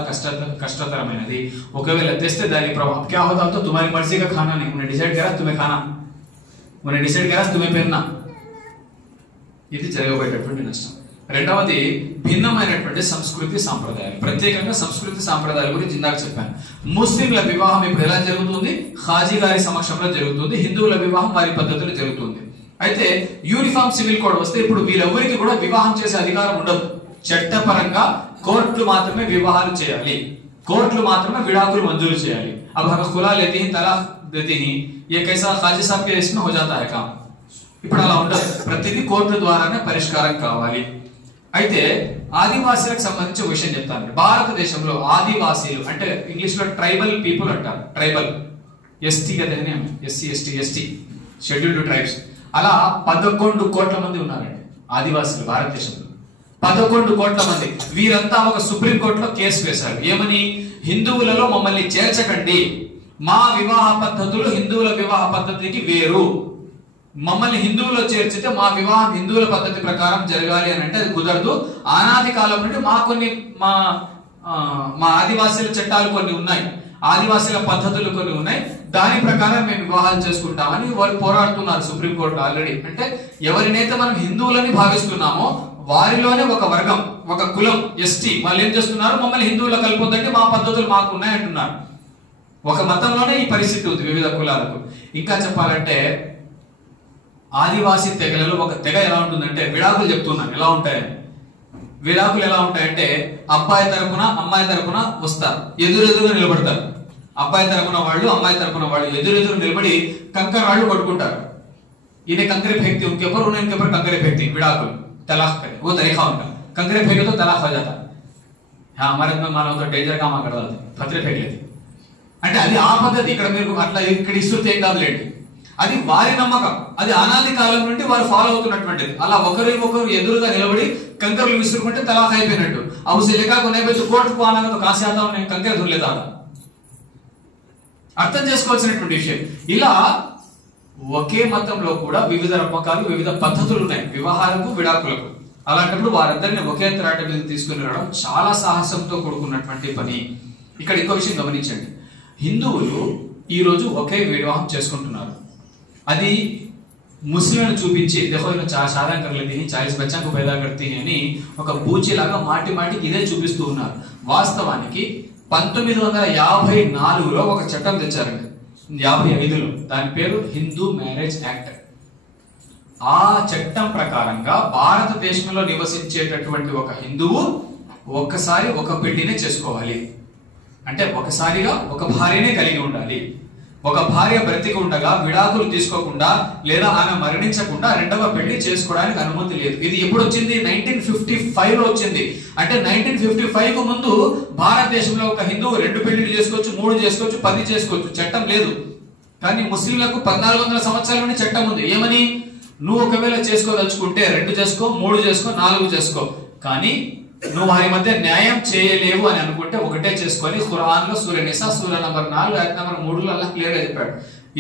కష్టతరమైనది. ఒకవేళ తెస్తే దాని ప్రభావం क्या होता तो तुम्हारी मर्जी का खाना नहीं, उन्हें डिसाइड करा तुम्हें खाना, उन्हें डिसाइड करा तुम्हें पहनना. ఇది జరగబోయేటటువంటి నష్టం. రెండవది భిన్నమైనటువంటి సంస్కృతి సాంప్రదాయాలు. ప్రత్యేకంగా సంస్కృతి సాంప్రదాయాల గురించి ఇందాక చెప్పాను. ముస్లింల వివాహం ఇప్పుడు ఎలా జరుగుతుంది? ఖాజీ గారి సమక్షంలో జరుగుతుంది. హిందువుల వివాహం వారి పద్ధతిలో జరుగుతుంది. అయితే యూనిఫామ్ సివిల్ కోడ్ వస్తే ఇప్పుడు వీళ్ళెవరికి కూడా వివాహం చేసే అధికారం ఉండదు. చట్టపరంగా కోర్టులు మాత్రమే వివాహాలు చేయాలి, కోర్టులు మాత్రమే విడాకులు మంజూరు చేయాలి. अब हम खुला लेते हैं, तलाक देते हैं, ये कैसा खाजी साहब के इसमें हो जाता है काम. ఇప్పుడు అలా ఉండదు, ప్రతిదీ కోర్టు ద్వారానే పరిష్కారం కావాలి. అయితే ఆదివాసీలకు సంబంధించి ఒక విషయం చెప్తాను. భారతదేశంలో ఆదివాసీలు అంటే ఇంగ్లీష్ లో ట్రైబల్ పీపుల్ అంటారు. ట్రైబల్ ఎస్టీ కదా, SC ST ST scheduled tribes. అలా 11 కోట్ల మంది ఉన్నారండి ఆదివాసీలు భారతదేశంలో. 11 కోట్ల మంది. వీరంతా ఒక సుప్రీం కోర్టులో కేసు వేశారు. ఏమని? హిందువులలో మమ్మల్ని చేర్చకండి, మా వివాహ పద్ధతులు హిందువుల వివాహ పద్ధతికి వేరు, మమ్మల్ని హిందువుల్లో చేర్చితే మా వివాహం హిందువుల పద్ధతి ప్రకారం జరగాలి అని అంటే అది కుదరదు. ఆనాది కాలం నుండి మా ఆదివాసీల చట్టాలు కొన్ని ఉన్నాయి, ఆదివాసీల పద్ధతులు కొన్ని ఉన్నాయి, దాని ప్రకారం మేము వివాహాలు చేసుకుంటామని వారు పోరాడుతున్నారు సుప్రీంకోర్టు ఆల్రెడీ. అంటే ఎవరినైతే మనం హిందువులని భావిస్తున్నామో వారిలోనే ఒక వర్గం, ఒక కులం ఎస్టీ వాళ్ళు ఏం చేస్తున్నారు? మమ్మల్ని హిందువుల్లో కలిపొద్దంటే మా పద్ధతులు మాకు ఉన్నాయంటున్నారు. ఒక మతంలోనే ఈ పరిస్థితి ఉంది వివిధ కులాలకు. ఇంకా చెప్పాలంటే ఆదివాసీ తెగలలో ఒక తెగ ఎలా ఉంటుందంటే, విడాకులు చెప్తున్నాను ఎలా ఉంటాయని. విడాకులు ఎలా ఉంటాయంటే అబ్బాయి తరపున అమ్మాయి తరపున వస్తారు, ఎదురెదురుగా నిలబడతారు. అబ్బాయి తరపున వాళ్ళు అమ్మాయి తరపున వాళ్ళు ఎదురెదురు నిలబడి కంకర వాళ్ళు కొట్టుకుంటారు. ఈయన కంకరే फेंकती उनके ऊपर, उन्हें उनके ऊपर कंकरे फेंकती, विडाकुल तलाक करे वो तरीका उनका. कंकरे फेंके तो तलाक हो जाता. हाँ हमारे में मानो तो डेंजर काम कर रहा पत्रे फेंक लेते. అంటే అది ఆ పద్ధతి. ఇక్కడ మీరు అట్లా ఇక్కడ ఇస్తుంటే ఏం కాదులేండి, అది వారి నమ్మకం, అది అనాది కాలం నుండి వారు ఫాలో అవుతున్నటువంటిది. అలా ఒకరు ఎదురుగా నిలబడి కంకర్లు విసురుకుంటే తలాక్ అయిపోయినట్టు. अब उसे लेकर को नहीं भाई तो कोर्ट को आना तो कहां से आता हूं, నేను కంకర ధుర్ లేతా. అర్థం చేసుకోవాల్సినటువంటి విషయం. ఇలా ఒకే మతంలో కూడా వివిధ రకాలు వివిధ పద్ధతులు ఉన్నాయి వివాహాలకు విడాకులకు. అలాంటప్పుడు వారందరిని ఒకే త్రాట మీద తీసుకుని రావడం చాలా సాహసంతో కూడుకున్నటువంటి పని. ఇక్కడ ఇంకో విషయం గమనించండి, హిందువులు ఈ రోజు ఒకే వివాహం చేసుకుంటున్నారు. అది ముస్లింలను చూపించి देखो इन्हें 4 शादियां कर लेती हैं, 40 बच्चों को पैदा करती हैं అని ఒక బూచిలాగా మాటికి ఇదే చూపిస్తూ ఉన్నారు. వాస్తవానికి 1954లో ఒక చట్టం తెచ్చారండి, 55లో, దాని పేరు హిందూ మ్యారేజ్ యాక్ట్. ఆ చట్టం ప్రకారంగా భారతదేశంలో నివసించేటటువంటి ఒక హిందువు ఒక్కసారి ఒక పెళ్లినే చేసుకోవాలి. అంటే ఒకసారిగా ఒక భార్యనే కలిగి ఉండాలి. ఒక భార్య బ్రతికి ఉండగా విడాకులు తీసుకోకుండా లేదా ఆమె మరణించకుండా రెండవ పెళ్లి చేసుకోవడానికి అనుమతి లేదు. ఇది ఎప్పుడు వచ్చింది? 1955లో వచ్చింది. అంటే 1955 కు ముందు భారతదేశంలో ఒక హిందువు 2 పెళ్లిళ్ళు చేసుకోవచ్చు, 3 చేసుకోవచ్చు, 10 చేసుకోవచ్చు, చట్టం లేదు. కానీ ముస్లింలకు 1400 సంవత్సరాల నుండి చట్టం ఉంది. ఏమని? నువ్వు ఒకవేళ చేసుకోదలుచుకుంటే 2 చేసుకో, 3 చేసుకో, 4 చేసుకో, కానీ నువ్వు వారి మధ్య న్యాయం చేయలేవు అని అనుకుంటే ఒకటే చేసుకొని ఖురాన్ లో సూర నిసా సూర నంబర్ 4 ఆయత నంబర్ 3లో అల్లాహ్ క్లియర్ గా చెప్పాడు.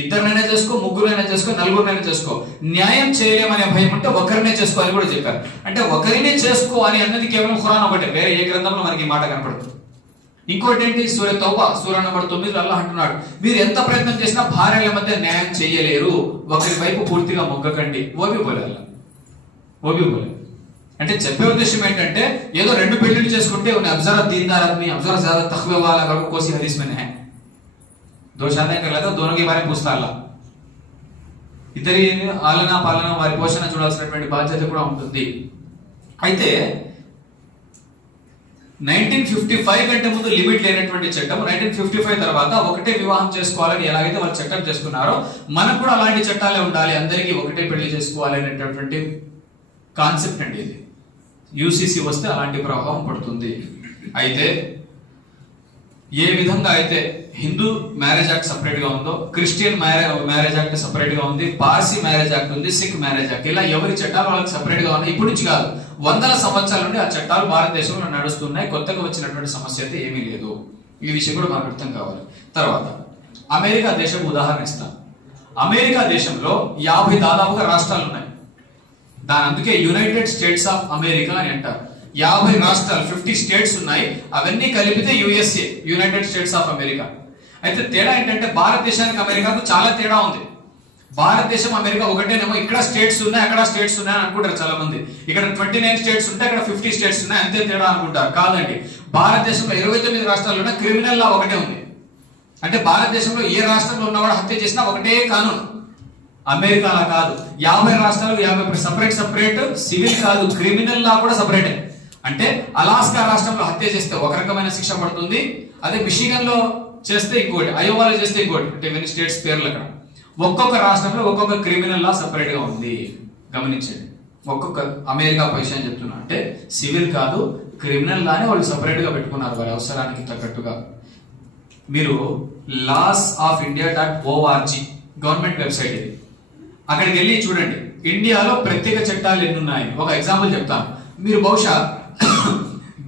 ఇద్దరినైనా చేసుకో, ముగ్గురైనా చేసుకో, నలుగురినైనా చేసుకో. న్యాయం చేయలేమనే భయం ఉంటే ఒకరినే చేసుకో అని కూడా చెప్పారు. అంటే ఒకరినే చేసుకో అని అన్నది కేవలం ఖురాన్ ఒకటే, వేరే ఏ గ్రంథంలో మనకి మాట కనపడుతుంది. ఇంకోటి ఏంటి? సూర తౌబా సూర నంబర్ 9లో అల్లాహ్ అంటున్నాడు, మీరు ఎంత ప్రయత్నం చేసినా భార్యల మధ్య న్యాయం చేయలేరు, ఒకరి వైపు పూర్తిగా మొగ్గకండి. ఓబీ బోలే అల్లాహ్, ఓబీ బోలే. అంటే చెప్పే ఉద్దేశం ఏంటంటే ఏదో 2 పెళ్లిళ్ళు చేసుకుంటే అబ్జరా దీनदार आदमी अफजर ज्यादा तकवे वाला अगर कोई हदीस में है 2 शादियां कर लेता दोनों के बारे में पूछता अल्लाह. ఇద్దరి ఆలన పాలన వారి పోషణ చూడాల్సినటువంటి బాధ్యత కూడా ఉంటుంది. అయితే 1955 కంటే ముందు లిమిట్ లేనటువంటి చట్టం, 1955 తర్వాత ఒకటే వివాహం చేసుకోవాలని ఎలాగైతే వాళ్ళు చట్టం చేసుకున్నారో మనకు కూడా అలాంటి చట్టాలే ఉండాలి, అందరికీ ఒకటే పెళ్లి చేసుకోవాలి అనేటటువంటి కాన్సెప్ట్ అండి ఇది. యూసీసీ వస్తే అలాంటి ప్రభావం పడుతుంది. అయితే ఏ విధంగా అయితే హిందూ మ్యారేజ్ యాక్ట్ సపరేట్ గా ఉందో, క్రిస్టియన్ మ్యారేజ్ యాక్ట్ సపరేట్ గా ఉంది, పార్సీ మ్యారేజ్ యాక్ట్ ఉంది, సిక్ మ్యారేజ్ యాక్ట్, ఇలా ఎవరి చట్టాలు వాళ్ళకి సపరేట్ గా ఉన్నాయి. ఇప్పుడు నుంచి కాదు, వందల సంవత్సరాల నుండి ఆ చట్టాలు భారతదేశంలో నడుస్తున్నాయి. కొత్తగా వచ్చినటువంటి సమస్య అయితే ఏమీ లేదు. ఈ విషయం కూడా మనకు అర్థం కావాలి. తర్వాత అమెరికా దేశం ఉదాహరణ ఇస్తాను. అమెరికా దేశంలో 50 దాదాపుగా రాష్ట్రాలు ఉన్నాయి. దాని అందుకే యునైటెడ్ స్టేట్స్ ఆఫ్ అమెరికా అని అంటారు. 50 రాష్ట్రాలు, 50 స్టేట్స్ ఉన్నాయి. అవన్నీ కలిపితే USA, United states of America. అయితే తేడా ఏంటంటే భారతదేశానికి అమెరికాకు చాలా తేడా ఉంది. భారతదేశం అమెరికా ఒకటేనేమో, ఇక్కడ స్టేట్స్ ఉన్నాయి అక్కడ స్టేట్స్ ఉన్నాయి అనుకుంటారు చాలా మంది. ఇక్కడ 29 స్టేట్స్ ఉంటాయి, అక్కడ 50 స్టేట్స్ ఉన్నాయి, అంతే తేడా అనుకుంటారు. కాదండి, భారతదేశంలో 29 రాష్ట్రాల్లో క్రిమినల్ లా ఒకటే ఉంది. అంటే భారతదేశంలో ఏ రాష్ట్రంలో ఉన్నవాడు హత్య చేసినా ఒకటే కానూన్. అమెరికాలా కాదు, 50 రాష్ట్రాలు 50 సపరేట్ సివిల్ కాదు, క్రిమినల్ లా కూడా సపరేటే. అంటే అలాస్కా రాష్ట్రంలో హత్య చేస్తే ఒక రకమైన శిక్ష పడుతుంది, అదే మిషిగన్ లో చేస్తే ఇంకోటి, అయోవాలో చేస్తే ఇంకోటి. అంటే ఇవన్నీ స్టేట్స్ పేర్లు అక్కడ. ఒక్కొక్క రాష్ట్రంలో ఒక్కొక్క క్రిమినల్ లా సపరేట్ గా ఉంది. గమనించండి, ఒక్కొక్క అమెరికా పొజిషన్ చెప్తున్నా. అంటే సివిల్ కాదు, క్రిమినల్ లానే వాళ్ళు సపరేట్ గా పెట్టుకున్నారు వారి అవసరానికి తగ్గట్టుగా. మీరు laws.of.india.org గవర్నమెంట్ వెబ్సైట్ ఇది. అక్కడికి వెళ్ళి చూడండి ఇండియాలో ప్రత్యేక చట్టాలు ఎన్ని ఉన్నాయి. ఒక ఎగ్జాంపుల్ చెప్తాను. మీరు బహుశా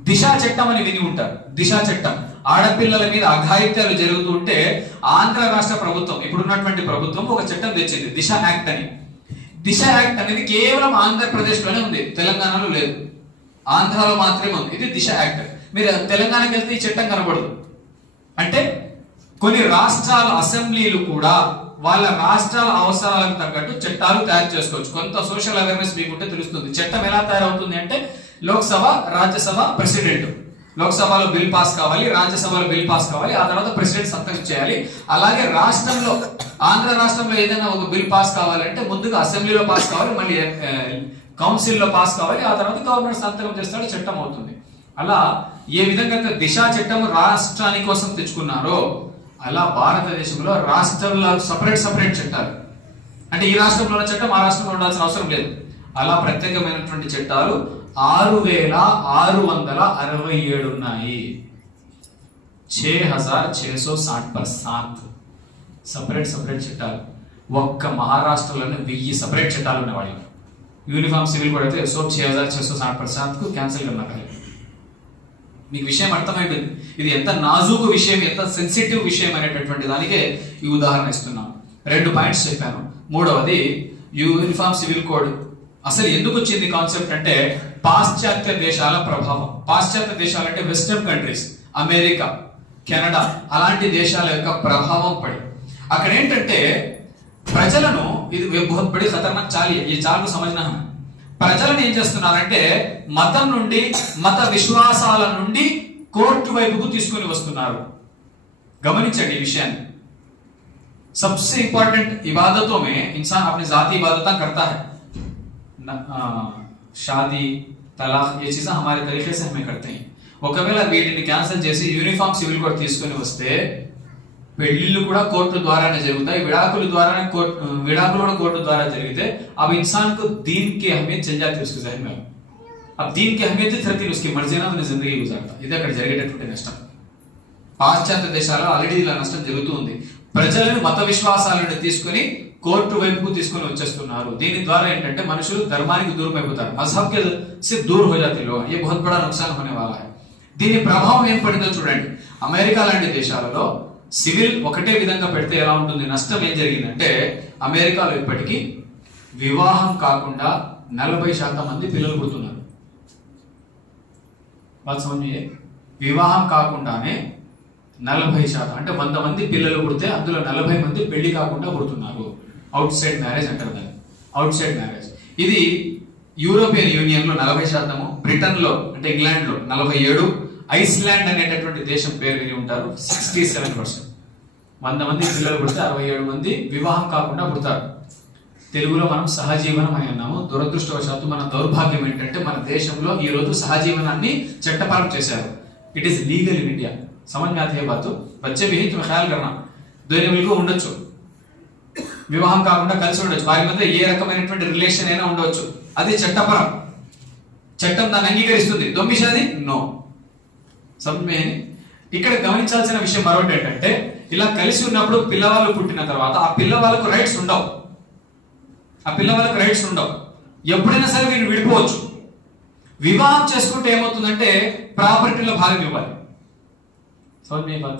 దిశ చట్టం అని విని ఉంటారు. దిశ చట్టం, ఆడపిల్లల మీద అఘాయిత్యాలు జరుగుతుంటే ఆంధ్ర రాష్ట్ర ప్రభుత్వం, ఇప్పుడున్నటువంటి ప్రభుత్వం ఒక చట్టం తెచ్చింది, దిశ యాక్ట్ అని. దిశ యాక్ట్ అనేది కేవలం ఆంధ్రప్రదేశ్ లోనే ఉంది, తెలంగాణలో లేదు. ఆంధ్రాలో మాత్రమే ఉంది. ఇది దిశ యాక్ట్. మీరు తెలంగాణకి వెళ్తే ఈ చట్టం కనబడదు. అంటే కొన్ని రాష్ట్రాల అసెంబ్లీలు కూడా వాళ్ళ రాష్ట్రాల అవసరాలకు తగ్గట్టు చట్టాలు తయారు చేసుకోవచ్చు. కొంత సోషల్ అవేర్నెస్ మీకుంటే తెలుస్తుంది. చట్టం ఎలా తయారవుతుంది అంటే, లోక్సభ, రాజ్యసభ, ప్రెసిడెంట్. లోక్సభలో బిల్ పాస్ కావాలి, రాజ్యసభలో బిల్ పాస్ కావాలి, ఆ తర్వాత ప్రెసిడెంట్ సంతకం చేయాలి. అలాగే రాష్ట్రంలో, ఆంధ్ర రాష్ట్రంలో ఏదైనా ఒక బిల్ పాస్ కావాలంటే ముందుగా అసెంబ్లీలో పాస్ కావాలి, మళ్ళీ కౌన్సిల్లో పాస్ కావాలి, ఆ తర్వాత గవర్నర్ సంతకం చేస్తాడు, చట్టం అవుతుంది. అలా ఏ విధంగా దిశా చట్టం రాష్ట్రాని కోసం తెచ్చుకున్నారో అలా భారతదేశంలో రాష్ట్రంలో సపరేట్ చట్టాలు. అంటే ఈ రాష్ట్రంలో ఉన్న చట్టం ఆ రాష్ట్రంలో ఉండాల్సిన అవసరం లేదు. అలా ప్రత్యేకమైనటువంటి చట్టాలు 6667 ఉన్నాయి. 6660 సపరేట్ చట్టాలు. ఒక్క మహారాష్ట్రలోనే 1000 సపరేట్ చట్టాలు ఉన్నాయి వాళ్ళకి. యూనిఫామ్ సివిల్ కోడ్ అయితే 6660 క్యాన్సిల్ करना. మీకు విషయం అర్థమైపోయింది. ఇది ఎంత నాజూకు విషయం, ఎంత సెన్సిటివ్ విషయం అనేటటువంటి దానికే ఈ ఉదాహరణ ఇస్తున్నాను. 2 పాయింట్స్ చెప్పాను. మూడవది యూనిఫామ్ సివిల్ కోడ్ అసలు ఎందుకు వచ్చింది కాన్సెప్ట్ అంటే, పాశ్చాత్య దేశాల ప్రభావం. పాశ్చాత్య దేశాలు అంటే వెస్టర్న్ కంట్రీస్, అమెరికా, కెనడా, అలాంటి దేశాల యొక్క ప్రభావం పడి అక్కడ ఏంటంటే ప్రజలను, ఇది बहुत बड़ी खतरनाक चाल है, ये चाल को समझना है. ప్రజలను ఏం చేస్తున్నారంటే మతం నుండి, మత విశ్వాసాల నుండి కోర్టు వైపుకు తీసుకొని వస్తున్నారు. గమనించండి ఈ విషయాన్ని. सबसे इंपॉर्टेंट इबादतों में इंसान अपनी जाती इबादत करता है. शादी, तलाक, ये चीजें हमारे तरीके से हमें करते हैं. ఒకవేళ వీటిని క్యాన్సిల్ చేసి యూనిఫామ్ సివిల్ కోడ్ తీసుకొని వస్తే పెళ్లిళ్ళు కూడా కోర్టు ద్వారానే జరుగుతాయి, విడాకులు కూడా కోర్టు ద్వారా జరిగితే अब इंसान को दीन की अहमियत चल जाती है उसके जहन में. अब दीन की अहमियत रहती है, उसकी मर्जी ना अपनी जिंदगी गुजारता. ఇది అక్కడ జరిగేటటువంటి నష్టం. పాశ్చాత్య దేశాల్లో ఆల్రెడీ ఇలా నష్టం జరుగుతూ ఉంది. ప్రజలను మత విశ్వాసాలను తీసుకొని కోర్టు వైపుకు తీసుకొని వచ్చేస్తున్నారు. దీని ద్వారా ఏంటంటే మనుషులు ధర్మానికి దూరం అయిపోతారు. మజహబ్ के से दूर हो जाते लोग. ये बहुत बड़ा नुकसान होने वाला है. దీని ప్రభావం ఏం పడిందో చూడండి. అమెరికా లాంటి దేశాలలో సివిల్ ఒకటే విధంగా పెడితే ఎలా ఉంటుంది, నష్టం ఏం జరిగిందంటే అమెరికాలో ఇప్పటికీ వివాహం కాకుండా 40% మంది పిల్లలు పుడుతున్నారు. బాగా సమझिए, వివాహం కాకుండానే 40%, అంటే 100 మంది పిల్లలు పుడితే అందులో 40 మంది పెళ్లి కాకుండా పుడుతున్నారు. అవుట్ సైడ్ మ్యారేజ్ అంటారు దాన్ని, అవుట్ సైడ్ మ్యారేజ్. ఇది యూరోపియన్ యూనియన్ లో 40%, బ్రిటన్ లో అంటే ఇంగ్లాండ్ లో 47, ఐస్లాండ్ అనేటటువంటి దేశం పేరు విని ఉంటారు, 67%. 100 మంది పిల్లలు పుడితే 67 మంది వివాహం కాకుండా పుడతారు. తెలుగులో మనం సహజీవనం అని అన్నాము. దురదృష్టవశాత్తు మన దౌర్భాగ్యం ఏంటంటే మన దేశంలో ఈ రోజు సహజీవనాన్ని చట్టపరం చేశారు. It is legal in India. समझ में आती है बात. बच्चे भी तुम ख्याल करना, दोनों मिलकर ఉండొచ్చు, వివాహం కాకుండా కలిసి ఉండొచ్చు, వారి మధ్య ఏ రకమైనటువంటి రిలేషన్ అయినా ఉండొచ్చు, అది చట్టపరం, చట్టం దాన్ని అంగీకరిస్తుంది. దొమ్మిషాది నో. సమజ్ మే ఇక్కడ గమనించాల్సిన విషయం మరొకటి ఏంటంటే, ఇలా కలిసి ఉన్నప్పుడు పిల్లవాళ్ళు పుట్టిన తర్వాత ఆ పిల్లవాళ్ళకు రైట్స్ ఉండవు. ఎప్పుడైనా సరే వీళ్ళు విడిపోవచ్చు. వివాహం చేసుకుంటే ఏమవుతుందంటే ప్రాపర్టీలో భాగం ఇవ్వాలి. समझ में बात?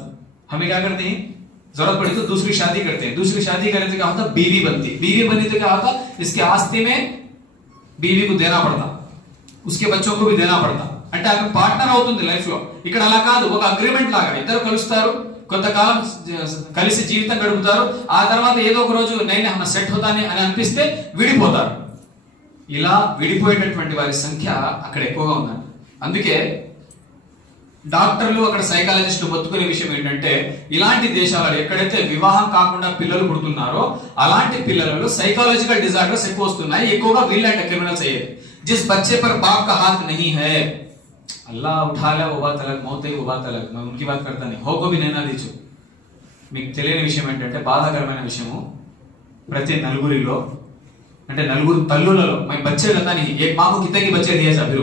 हमें क्या करते हैं, जरूरत पड़ी तो दूसरी शादी करते हैं. दूसरी शादी करने से क्या होता, बीवी बनती. बीवी बनी तो क्या होता, इसके आस्ती में बीवी को देना पड़ता, उसके बच्चों को भी देना पड़ता. అంటే ఆమె పార్ట్నర్ అవుతుంది లైఫ్ లో. ఇక్కడ అలా కాదు, ఒక అగ్రిమెంట్ లాగా ఇద్దరు కలుస్తారు, కొంతకాలం కలిసి జీవితం గడుపుతారు. ఆ తర్వాత ఏదో ఒక రోజు నేను హమ సెట్ అవుతానే అని అనిపిస్తే విడిపోతారు. ఇలా విడిపోయేటటువంటి వారి సంఖ్య అక్కడ ఎక్కువగా ఉందండి. అందుకే డాక్టర్లు అక్కడ సైకాలజిస్టులు మొత్తుకునే విషయం ఏంటంటే, ఇలాంటి దేశాలలో ఎక్కడైతే వివాహం కాకుండా పిల్లలు పుడుతున్నారో అలాంటి పిల్లలలో సైకాలజికల్ డిజార్డర్స్ ఎక్కువ వస్తున్నాయి. ఎక్కువగా వీళ్ళంటే క్రిమినల్స్ అయ్యేది. जिस बच्चे पर बाप का हाथ नहीं है, अल्लाह उठा ले वो बात अलग, मौत है वो बात अलग, मैं उनकी बात करता नहीं, होको भी नैना दीचु. మీకు తెలియని విషయం ఏంటంటే, బాధాకరమైన విషయము, ప్రతి నలుగురిలో అంటే నలుగురు తల్లులలో मैं बच्चे रहता नहीं, एक माँ को कितने के बच्चे दिए सभी,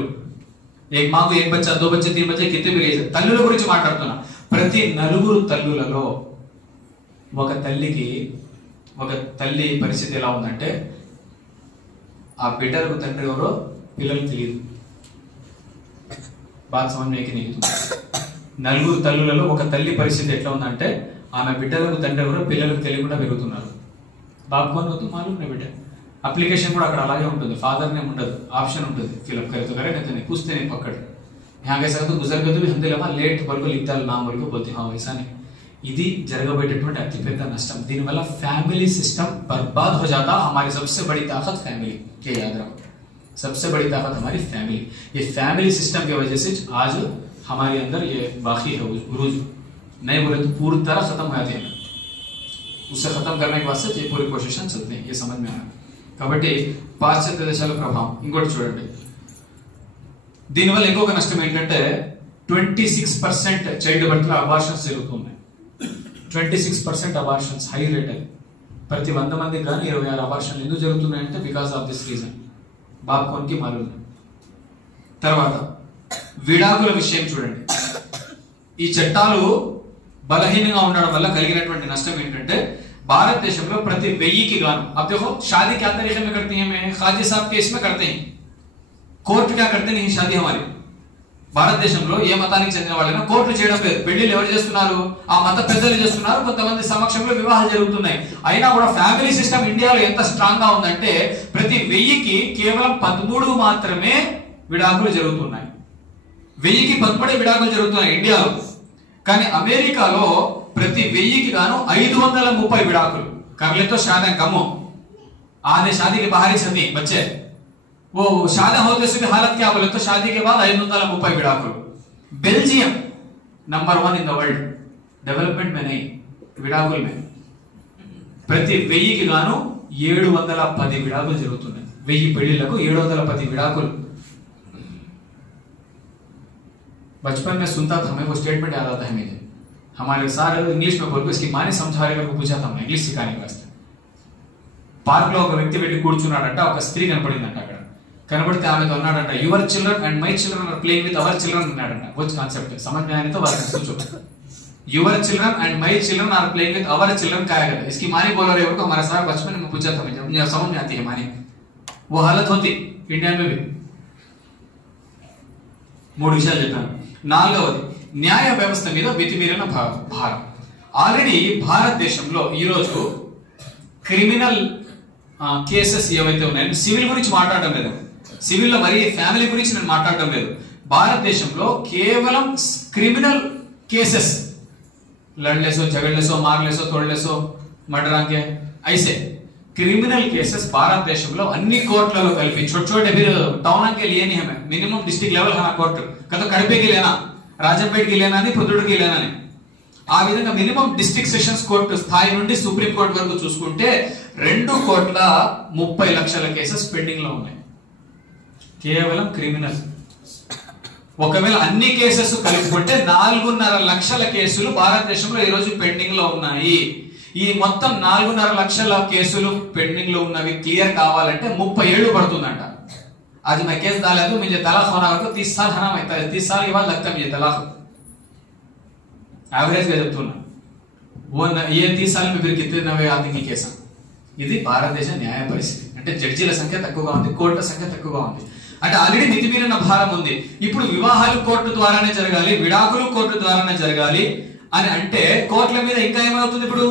एक माँ को एक बच्चा, दो बच्चे, तीन बच्चे, कितने भी दिए. తల్లుల గురించి మాట్లాడుతున్నా. ప్రతి నలుగురు తల్లులలో ఒక తల్లి పరిస్థితి ఎలా ఉందంటే, ఆ బిడ్డలకు తండ్రి ఎవరో పిల్లలకు తెలియదు. బాగా సమన్వయకి నీకు నలుగురు తల్లులలో ఒక తల్లి పరిస్థితి ఎట్లా ఉందంటే, ఆమె బిడ్డలకు తండ్రి ఎవరో పిల్లలకు తెలియకుండా పెరుగుతున్నారు. బాబుకొని వద్దు మాలూమ్ నే బిడ్డ. అప్లికేషన్ కూడా అక్కడ అలాగే ఉంటుంది, ఫాదర్ నేమ్ ఉండదు, ఆప్షన్ ఉంటుంది, ఫిల్అప్ करे तो करे नहीं तो नहीं, पूछते नहीं पकड़. यहाँ कैसा तो गुजर गए तो भी हमने लगा लेट बल्कि लिखता नाम बल्कि बोलते हाँ वैसा नहीं. ఇది జరగబోయేటటువంటి అతిపెద్ద నష్టం. దీనివల్ల ఫ్యామిలీ సిస్టమ్ బర్బాద్ हो जाता. हमारी सबसे बड़ी ताकत फैमिली, ये याद रखो, सबसे बड़ी ताकत हमारी फैमिली. ये फैमिली सिस्टम की वजह से आज हमारे अंदर ये बाकी है उरूज, नहीं बोले तो पूरी तरह खत्म हो जाते हैं. उसे खत्म करने के वास्ते ये पूरी कोशिश चलते हैं. ये समझ में आया. కాబట్టి పాశ్చాత్య దేశాల ప్రభావం ఇంకోటి చూడండి. దీనివల్ల ఇంకొక నష్టం ఏంటంటే 26% చైల్డ్ బర్త్ లో అబార్షన్స్ జరుగుతున్నాయి. 26% అబార్షన్స్, హై రేట్. అది ప్రతి 100 మందికి కానీ 26 అబార్షన్లు ఎందుకు జరుగుతున్నాయంటే బికాస్ ఆఫ్ దిస్ రీజన్. బాప్కోన్కి మాలూమ్. తర్వాత విడాకుల విషయం చూడండి. ఈ చట్టాలు బలహీనంగా ఉండడం వల్ల కలిగినటువంటి నష్టం ఏంటంటే, భారతదేశంలో ప్రతి 1000కి గాను, अब देखो शादी क्या तरीके में करती हैं, मैं खाजी साहब केस में करते हैं, కోర్టు क्या करते नहीं शादी हमारी. భారతదేశంలో ఏ మతానికి చెందిన వాళ్ళైనా కోర్టులు చేయడం లేదు. పెళ్లిళ్ళు ఎవరు చేస్తున్నారు, ఆ మత పెద్దలు చేస్తున్నారు, కొంతమంది సమక్షంలో వివాహాలు జరుగుతున్నాయి. అయినా కూడా ఫ్యామిలీ సిస్టమ్ ఇండియాలో ఎంత స్ట్రాంగ్ గా ఉందంటే, ప్రతి 1000కి కేవలం 13 మాత్రమే విడాకులు జరుగుతున్నాయి. 1000కి 13 విడాకులు జరుగుతున్నాయి ఇండియాలో. కానీ అమెరికాలో ప్రతి 1000కి గాను 530 విడాకులు. करले तो शादी कम हो, आधे शादी के बाहर ही सभी बच्चे, वो शादी होते से भी हालत क्या बोले तो शादी के बाद 530 विडाकुలు. Belgium number 1 in the world development में नहीं, విడాకుల में. ప్రతి 1000కి గాను 710 విడాకులు జరుగుతున్నాయి. 1000 పెళ్లిలకు 710 విడాకులు. बचपन में सुनता था मैं, वो स्टेटमेंट याद आता है मुझे. हमारे सारे इंग्लिश में बोलकर इसकी माँ ने समझाने को पूछा था, इंग्लिश सिखाने के वास्ते. పార్క్ లో ఒక వ్యక్తి పెట్టి కూర్చున్నాడంట, ఒక స్త్రీ కనపడిందంట. అక్కడ కనబడితే ఆమెతో అన్నాడంట, your children and my children are playing with our children అన్నాడంట. वो కాన్సెప్ట్ समझ में आने तो बात सोचो, your children and my children are playing with our children क्या है. इसकी माँ ने बोला रे को हमारा सारा बचपन में पूछा था, मुझे समझ में आती है माँ ने. वो हालत होती इंडिया में भी. 3 విషయాలు చెప్పాను. 4వది న్యాయ వ్యవస్థ మీద మితిమీరిన భారం. ఆల్రెడీ భారతదేశంలో ఈ రోజు క్రిమినల్ కేసెస్ ఏవైతే ఉన్నాయో, సివిల్ గురించి మాట్లాడటం లేదు, సివిల్ లో మరి ఫ్యామిలీ గురించి నేను మాట్లాడటం లేదు. భారతదేశంలో కేవలం క్రిమినల్ కేసెస్, लड़ने सो, झगड़ने सो, मारने सो, तोड़ने सो, मर्डर के ऐसे क्रिमिनल केसेस भारत देश में अन्नी कोर्टలలో కలిపి छोटे छोटे फिर टाउन के लिए नहीं हमें मिनिमम डिस्ट्रिक्ट लेवल है कोर्ट कतो कड़पेకి लेना, రాజంపేటకి लेना नहीं, పొద్దుడికి लेना नहीं. ఆ విధంగా మినిమం డిస్ట్రిక్ట్ సెషన్స్ కోర్టు స్థాయి నుండి సుప్రీం కోర్టు వరకు చూసుకుంటే 2 కోట్ల 30 లక్షల కేసెస్ పెండింగ్ లో ఉన్నాయి కేవలం క్రిమినల్. ఒకవేళ అన్ని కేసెస్ కలుపుకుంటే 4.5 లక్షల కేసులు భారతదేశంలో ఈ రోజు పెండింగ్ లో ఉన్నాయి. ఈ మొత్తం 4.5 లక్షల కేసులు పెండింగ్ లో ఉన్నవి క్లియర్ కావాలంటే 30 ఏళ్ళు పడుతుందంట. आज मैं केस डाला तो मुझे तलाक होना को 30 साल हराम है, 30 साल के बाद लगता है मुझे तलाक. యావరేజ్ గా చెప్తున్నా. ఏ 30 साल में फिर कितने नवे आदमी కేసా. ఇది భారతదేశ న్యాయ పరిస్థితి. అంటే జడ్జీల సంఖ్య తక్కువగా ఉంది, కోర్టుల సంఖ్య తక్కువగా ఉంది. అంటే ఆల్రెడీ మితిమీరిన భారం ఉంది. ఇప్పుడు వివాహాలు కోర్టు ద్వారానే జరగాలి, విడాకులు కోర్టు ద్వారానే జరగాలి అని అంటే కోర్టుల మీద ఇంకా ఏమవుతుంది ఇప్పుడు.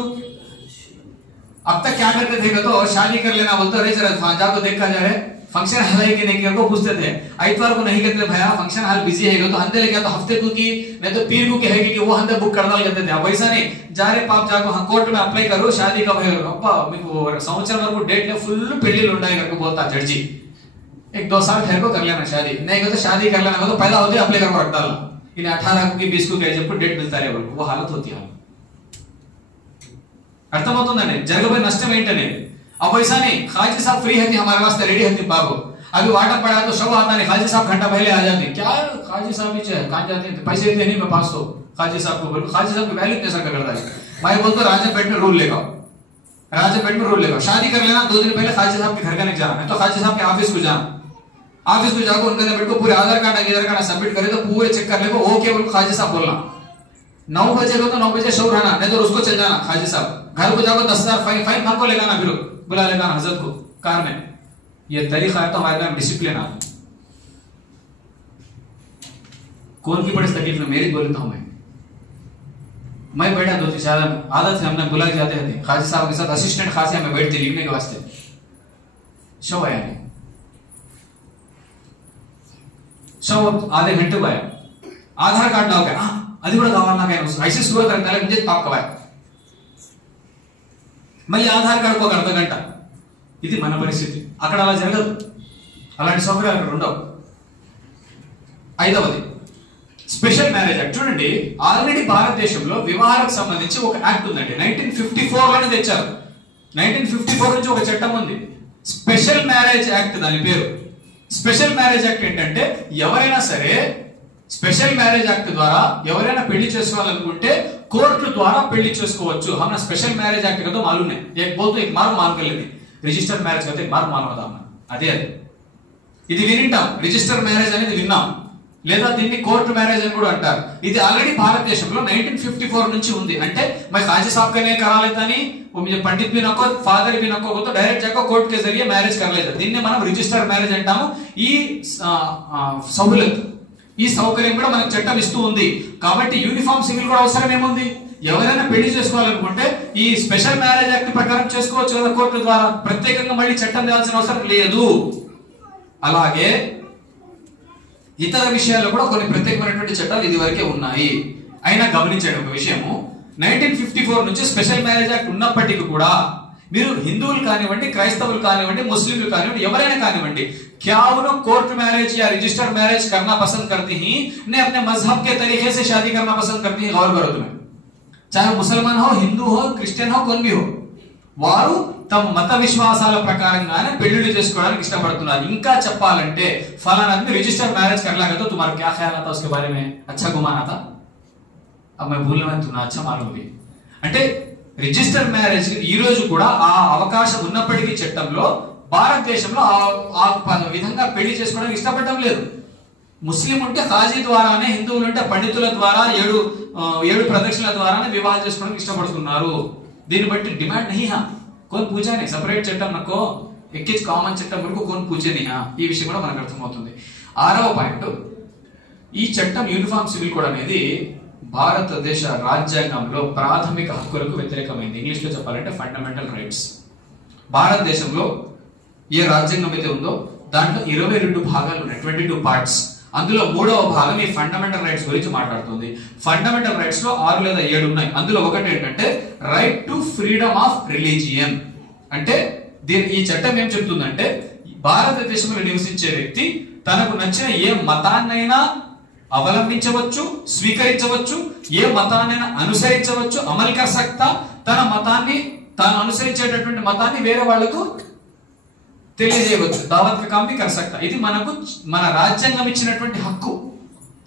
अब तक क्या करते थे तो शादी कर लेना बोलते अरे जरा जाको देखा जा रहे फंक्शन हॉल है कि नहीं को पूछते थे. आइतवार को नहीं कहते भैया फंक्शन हॉल बिजी है तो हंदे लेके तो हफ्ते को की नहीं तो पीर को कहेगी कि वो हंदे बुक करना कहते थे. अब वैसा नहीं जा रहे पाप जाको कोर्ट में अप्लाई करो शादी का भय संवत्सर वరకు डेट ले फुल పెళ్లిలు ఉంటాయి करके बोलता जड्जी. 1-2 साल ठहर को कर लेना शादी नहीं कहते शादी कर लेना तो पैदा होते अप्लाई करके रख डालना. इन्हें 18 को की 20 को कह जब डेट मिलता है वो हालत होती है. అర్థమవుతుందండి జరగబోయే నష్టం ఏంటనే. अब ऐसा नहीं खाजी साहब फ्री है हमारे वास्ते रेडी है बाबू अभी वाटर पड़ा तो शव आता नहीं खाजी साहब घंटा पहले आ जाते. क्या खाजी साहब ही कहां जाते हैं पैसे देते नहीं मैं 500 खाजी साहब को बोलूं खाजी साहब की वैल्यू कैसा करता है. मैं बोलता राजा पेट में रूल लेगा राजा पेट में रूल लेगा. शादी कर लेना 2 दिन पहले खाजी साहब के घर का नहीं जाना है तो खाजी साहब के ऑफिस को जाना. ऑफिस को जाकर उनके बेट को पूरे आधार कार्ड सबमिट करे तो पूरे चेक कर लेगा ओके बोल खाजी साहब बोलना. 9 बजे को तो 9 बजे शो रहना नहीं तो उसको चल जाना खाजी साहब. घर को जाकर 10,000 फाइन हमको लेगाना फिर बुला लेगा हजरत को कार में. ये तरीका है तो हमारे में डिसिप्लिन आ. कौन की बड़ी तकलीफ में मेरी बोलता हूं मैं बैठा 2-3 साल आदत है हमने बुला जाते थे खाजी साहब के साथ असिस्टेंट खासी में बैठते लिखने के वास्ते. शो आया नहीं शो आधे घंटे को आया आधार कार्ड लाओ क्या అది కూడా కావాలి నాకైనా ऐसे सूरत रखता है मुझे पाप कवाया మళ్ళీ ఆధార్ కార్డు ఒక అర్ధ గంట. ఇది మన పరిస్థితి. అక్కడ అలా జరగదు, అలాంటి సౌకర్యాలు అక్కడ ఉండవు. 5వది స్పెషల్ మ్యారేజ్ యాక్ట్. చూడండి ఆల్రెడీ భారతదేశంలో వివాహాలకు సంబంధించి ఒక యాక్ట్ ఉందండి. 1954 లోనే తెచ్చారు. 1954 నుంచి ఒక చట్టం ఉంది స్పెషల్ మ్యారేజ్ యాక్ట్. దాని పేరు స్పెషల్ మ్యారేజ్ యాక్ట్. ఏంటంటే ఎవరైనా సరే స్పెషల్ మ్యారేజ్ యాక్ట్ ద్వారా ఎవరైనా పెళ్లి చేసుకోవాలనుకుంటే కోర్టు ద్వారా పెళ్లి చేసుకోవచ్చు. हमने स्पेशल मैरिज एक्ट का तो मालूम है एक बोल तो एक मार मान कर लेते రిజిస్టర్ మ్యారేజ్ అయితే మార్ मान होता అదే అది. ఇది వినింటాం రిజిస్టర్ మ్యారేజ్ అనేది విన్నాం లేదా దీన్ని కోర్టు మ్యారేజ్ అని కూడా అంటారు. ఇది ఆల్రెడీ భారతదేశంలో 1954 నుంచి ఉంది. అంటే मैं खाजी साहब का नहीं करा लेता नहीं वो मुझे पंडित भी नको फादर भी नको तो डायरेक्ट जाकर कोर्ट के जरिए मैरिज कर लेता. దీన్ని మనం రిజిస్టర్ మ్యారేజ్ అంటాము. ఈ సౌలత్ ఈ సౌకర్యం కూడా మనకు చట్టం ఇస్తూ ఉంది. కాబట్టి యూనిఫామ్ సివిల్ కూడా అవసరం ఏముంది. ఎవరైనా పెళ్లి చేసుకోవాలనుకుంటే ఈ స్పెషల్ మ్యారేజ్ యాక్ట్ ప్రకారం చేసుకోవచ్చు కదా కోర్టు ద్వారా. ప్రత్యేకంగా మళ్ళీ చట్టం తేవాల్సిన అవసరం లేదు. అలాగే ఇతర విషయాల్లో కూడా కొన్ని ప్రత్యేకమైనటువంటి చట్టాలు ఇది వరకే ఉన్నాయి. అయినా గమనించండి ఒక విషయము 1954 నుంచి స్పెషల్ మ్యారేజ్ యాక్ట్ ఉన్నప్పటికీ కూడా మీరు హిందువులు కానివ్వండి క్రైస్తవులు కానివ్వండి ముస్లింలు కానివ్వండి ఎవరైనా కానివ్వండి क्या उन्होंने कोर्ट मैरिज या रजिस्टर्ड मैरिज करना पसंद करती ही ने अपने मजहब के तरीके से शादी करना पसंद करती है. गौर करो तुम्हें चाहे मुसलमान हो हिंदू हो क्रिश्चियन हो कौन भी हो వారు తమ మత విశ్వాసాల ప్రకారంగానే పెళ్లిళ్ళు చేసుకోవడానికి ఇష్టపడుతున్నారు. ఇంకా చెప్పాలంటే ఫలానా आदमी रजिस्टर्ड मैरिज कर लगा तो तुम्हारा क्या ख्याल आता उसके बारे में अच्छा गुमान आता. अब मैं भूलने में तुम्हें अच्छा मालूम है. అంటే రిజిస్టర్ మ్యారేజ్ ఈ రోజు కూడా ఆ అవకాశం ఉన్నప్పటికీ చట్టంలో భారతదేశంలో ఆ విధంగా పెళ్లి చేసుకోవడానికి ఇష్టపడడం లేదు. ముస్లిం ఉంటే ఖాజీ ద్వారానే హిందువులు ఉంటే పండితుల ద్వారా 7 ప్రదక్షిణల ద్వారానే వివాహం చేసుకోవడానికి ఇష్టపడుతున్నారు. దీన్ని బట్టి డిమాండ్ नहीं है कोई पूछा नहीं सेपरेट చట్టం నకో ఎక్కిచ్ కామన్ చట్టం వరకు कोई पूछे नहीं है. ఈ విషయం కూడా మనకు అర్థమవుతుంది. 6వ పాయింట్ ఈ చట్టం యూనిఫామ్ సివిల్ కోడ్ అనేది భారతదేశ రాజ్యాంగంలో ప్రాథమిక హక్కులకు వ్యతిరేకమైంది. ఇంగ్లీష్ లో చెప్పాలంటే ఫండమెంటల్ రైట్స్. భారతదేశంలో ఏ రాజ్యాంగం అయితే ఉందో దాంట్లో 22 భాగాలు ఉన్నాయి 22 పార్ట్స్. అందులో 3వ భాగం ఈ ఫండమెంటల్ రైట్స్ గురించి మాట్లాడుతుంది. ఫండమెంటల్ రైట్స్ లో 6 లేదా 7 ఉన్నాయి. అందులో ఒకటి ఏంటంటే right to freedom of religion. అంటే ఈ చట్టం ఏం చెప్తుందంటే భారతదేశంలో నివసించే వ్యక్తి తనకు నచ్చిన ఏ మతాన్నైనా అవలంబించవచ్చు స్వీకరించవచ్చు ఏ మతాన్నైనా అనుసరించవచ్చు అమలు కర్ సక్తా. తన మతాన్ని తాను అనుసరించేటటువంటి మతాన్ని వేరే వాళ్లకు తెలియజేయవచ్చు దావత్ కా కామ్ భీ కర్ సక్తా. ఇది మనకు మన రాజ్యాంగం ఇచ్చినటువంటి హక్కు.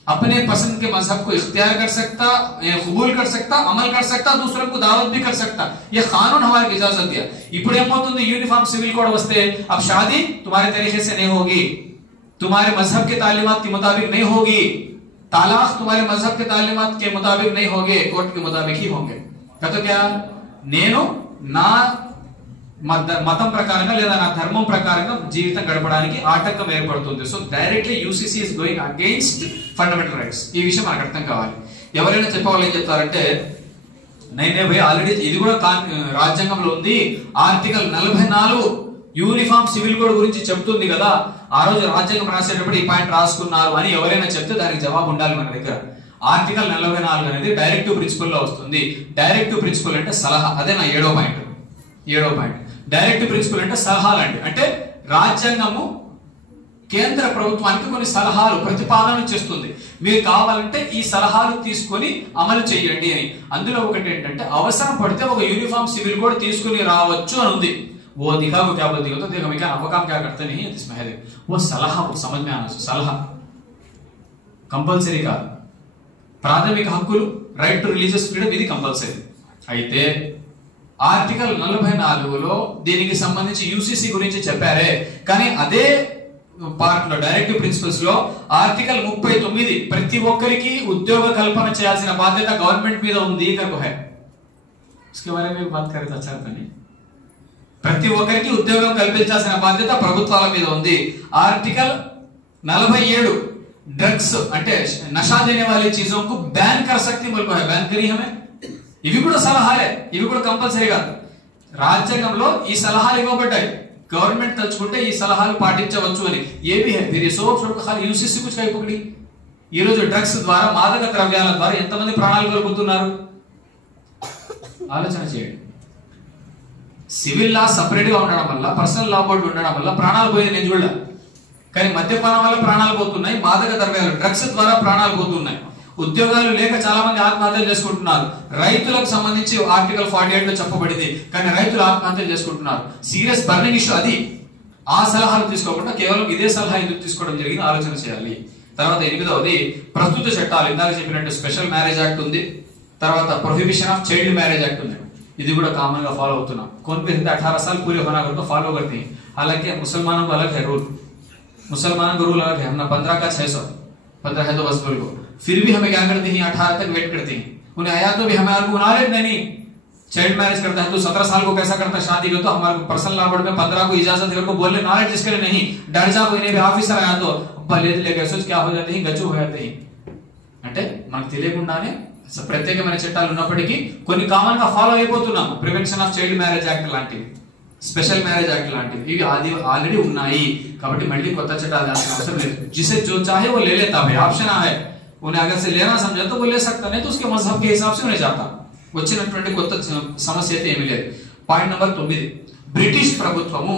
अपने पसंद के मजहब को इख्तियार कर सकता कबूल कर सकता अमल कर सकता दूसरों को दावत भी कर सकता. ये कानून हमारे इजाजत दिया. ఇప్పుడు ఏమవుతుంది యూనిఫామ్ సివిల్ కోడ్ వస్తే अब शादी तुम्हारे तरीके से नहीं होगी तुम्हारे मजहब के तालीमात के मुताबिक नहीं होगी. तालाक तुम्हारे मजहब के तालीमात के मुताबिक नहीं होंगे, कोर्ट के मुताबिक ही होंगे. कहते क्या, నేను నా మతం ప్రకారంగా లేదా నా ధర్మం ప్రకారంగా జీవితం గడపడానికి ఆటంకం ఏర్పడుతుంది. So directly UCC is going against fundamental rights. ఈ విషయం మనకు అర్థం కావాలి. ఎవరైనా చెప్పేవాళ్ళు ఏం చెప్తారంటే, నేనే భయ్ ఆల్రెడీ ఇది కూడా రాజ్యాంగంలో ఉంది, ఆర్టికల్ 44 యూనిఫామ్ సివిల్ కోడ్ గురించి చెప్తుంది కదా, ఆ రోజు రాజ్యాంగం రాసేటప్పుడు ఈ పాయింట్ రాసుకున్నారు అని ఎవరైనా చెప్తే దానికి జవాబు ఉండాలి మన దగ్గర. ఆర్టికల్ 44 అనేది డైరెక్టివ్ ప్రిన్సిపల్ లో వస్తుంది. డైరెక్టివ్ ప్రిన్సిపల్ అంటే సలహా. అదే నా 7వ పాయింట్. డైరెక్టివ్ ప్రిన్సిపల్ అంటే సలహాలు అంటే రాజ్యాంగము కేంద్ర ప్రభుత్వానికి కొన్ని సలహాలు ప్రతిపాదన చేస్తుంది. మీరు కావాలంటే ఈ సలహాలు తీసుకొని అమలు చేయండి అని. అందులో ఒకటి ఏంటంటే, అవసరం పడితే ఒక యూనిఫామ్ సివిల్ కోడ్ తీసుకుని రావచ్చు అని ఉంది. वो दिखा वो क्या बोलती हो तो देखो मैं क्या अब काम क्या करते नहीं है इसमें है वो सलाह समझ में आना सलाह कंपल्सरी కాదు. ప్రాథమిక హక్కులు రైట్ టు రిలీజియస్ ఫ్రీడమ్ ఇది కంపల్సరీ. అయితే ఆర్టికల్ 44లో దీనికి సంబంధించి యూసీసీ గురించి చెప్పారే, కానీ అదే పార్ట్ లో డైరెక్టివ్ ప్రిన్సిపల్స్ లో ఆర్టికల్ 39 ప్రతి ఒక్కరికి ఉద్యోగ కల్పన చేయాల్సిన బాధ్యత గవర్నమెంట్ మీద ఉంది కనుక है. इसके बारे में बात करें तो अच्छा रहता नहीं. ప్రతి ఒక్కరికి ఉద్యోగం కల్పించాల్సిన బాధ్యత ప్రభుత్వాల మీద ఉంది. ఆర్టికల్ 47 డ్రగ్స్ అంటే నషా దేనే వాली चीजों को बैन कर सकती मुल्क है, बैन करी हमें. ఇవి కూడా సలహాలే, ఇవి కూడా కంపల్సరీ కాదు. రాజ్యాంగంలో ఈ సలహాలు ఇవ్వబడ్డాయి. గవర్నమెంట్ తలుచుకుంటే ఈ సలహాలు పాటించవచ్చు అని. ఏవి మీరు ఖాళీ యూసీసీ కుछ కై పకడి. ఈ రోజు డ్రగ్స్ ద్వారా, మాదక ద్రవ్యాల ద్వారా ఎంతమంది ప్రాణాలు కోల్పోతున్నారు ఆలోచన చేయండి. సివిల్ లా సపరేట్ గా ఉండడం వల్ల, పర్సనల్ లా బోర్డు ఉండడం వల్ల ప్రాణాలు పోయేది నేను చూడ. కానీ మద్యపానం వల్ల ప్రాణాలు పోతున్నాయి, మాదక ద్రవ్యాలు డ్రగ్స్ ద్వారా ప్రాణాలు పోతున్నాయి. ఉద్యోగాలు లేక చాలా మంది ఆత్మహత్యలు చేసుకుంటున్నారు. రైతులకు సంబంధించి ఆర్టికల్ 48 లో చెప్పబడింది, కానీ రైతులు ఆత్మహత్యలు చేసుకుంటున్నారు. సీరియస్ బర్నింగ్ ఇష్యూ అది. ఆ సలహాలు తీసుకోకుండా కేవలం ఇదే సలహా ఎందుకు తీసుకోవడం జరిగింది ఆలోచన చేయాలి. తర్వాత 8వది ప్రస్తుత చట్టాలు. ఇందాక చెప్పినట్టు స్పెషల్ మ్యారేజ్ యాక్ట్ ఉంది, తర్వాత prohibition of child marriage act ఉంది. ఇది కూడా కామన్ గా ఫాలో అవుతున్నాం. कौन भी 18 साल पूरे होना कर तो फॉलो करते हैं. हालांकि मुसलमानों को अलग है रूल, मुसलमानों का रूल अलग है. हमने 15 का 600 15 है तो बस बोल को फिर भी हमें क्या करते हैं 18 तक वेट करते हैं. उन्हें आया तो भी हमारे को नॉलेज नहीं. चाइल्ड मैरिज करता है तो 17 साल को कैसा करता है शादी को, तो हमारे पर्सनल लॉ बोर्ड में 15 को इजाजत है, को बोलने नॉलेज जिसके लिए नहीं. डर जा कोई भी ऑफिसर आया तो भले लेकर सोच क्या हो जाते हैं, गच्चू हो जाते हैं. అంటే మనకు తెలియకుండానే ప్రత్యేకమైన చట్టాలు ఉన్నప్పటికీ కొన్ని కామన్ గా ఫాలో అయిపోతున్నాం. Prevention of child marriage act లాంటివి, స్పెషల్ మ్యారేజ్ యాక్ట్ లాంటివి ఇవి ఆల్రెడీ ఉన్నాయి. కాబట్టి మళ్ళీ కొత్త చట్టాలు రాసిన అవసరం లేదు. जिसे जो चाहे वो ले लेता है, ऑप्शन है. उन्हें अगर से लेना समझा तो वो ले सकता, नहीं तो उसके मजहब के हिसाब से उन्हें जाता. వచ్చినటువంటి కొత్త సమస్య అయితే ఏమీ లేదు. పాయింట్ నంబర్ 9, బ్రిటిష్ ప్రభుత్వము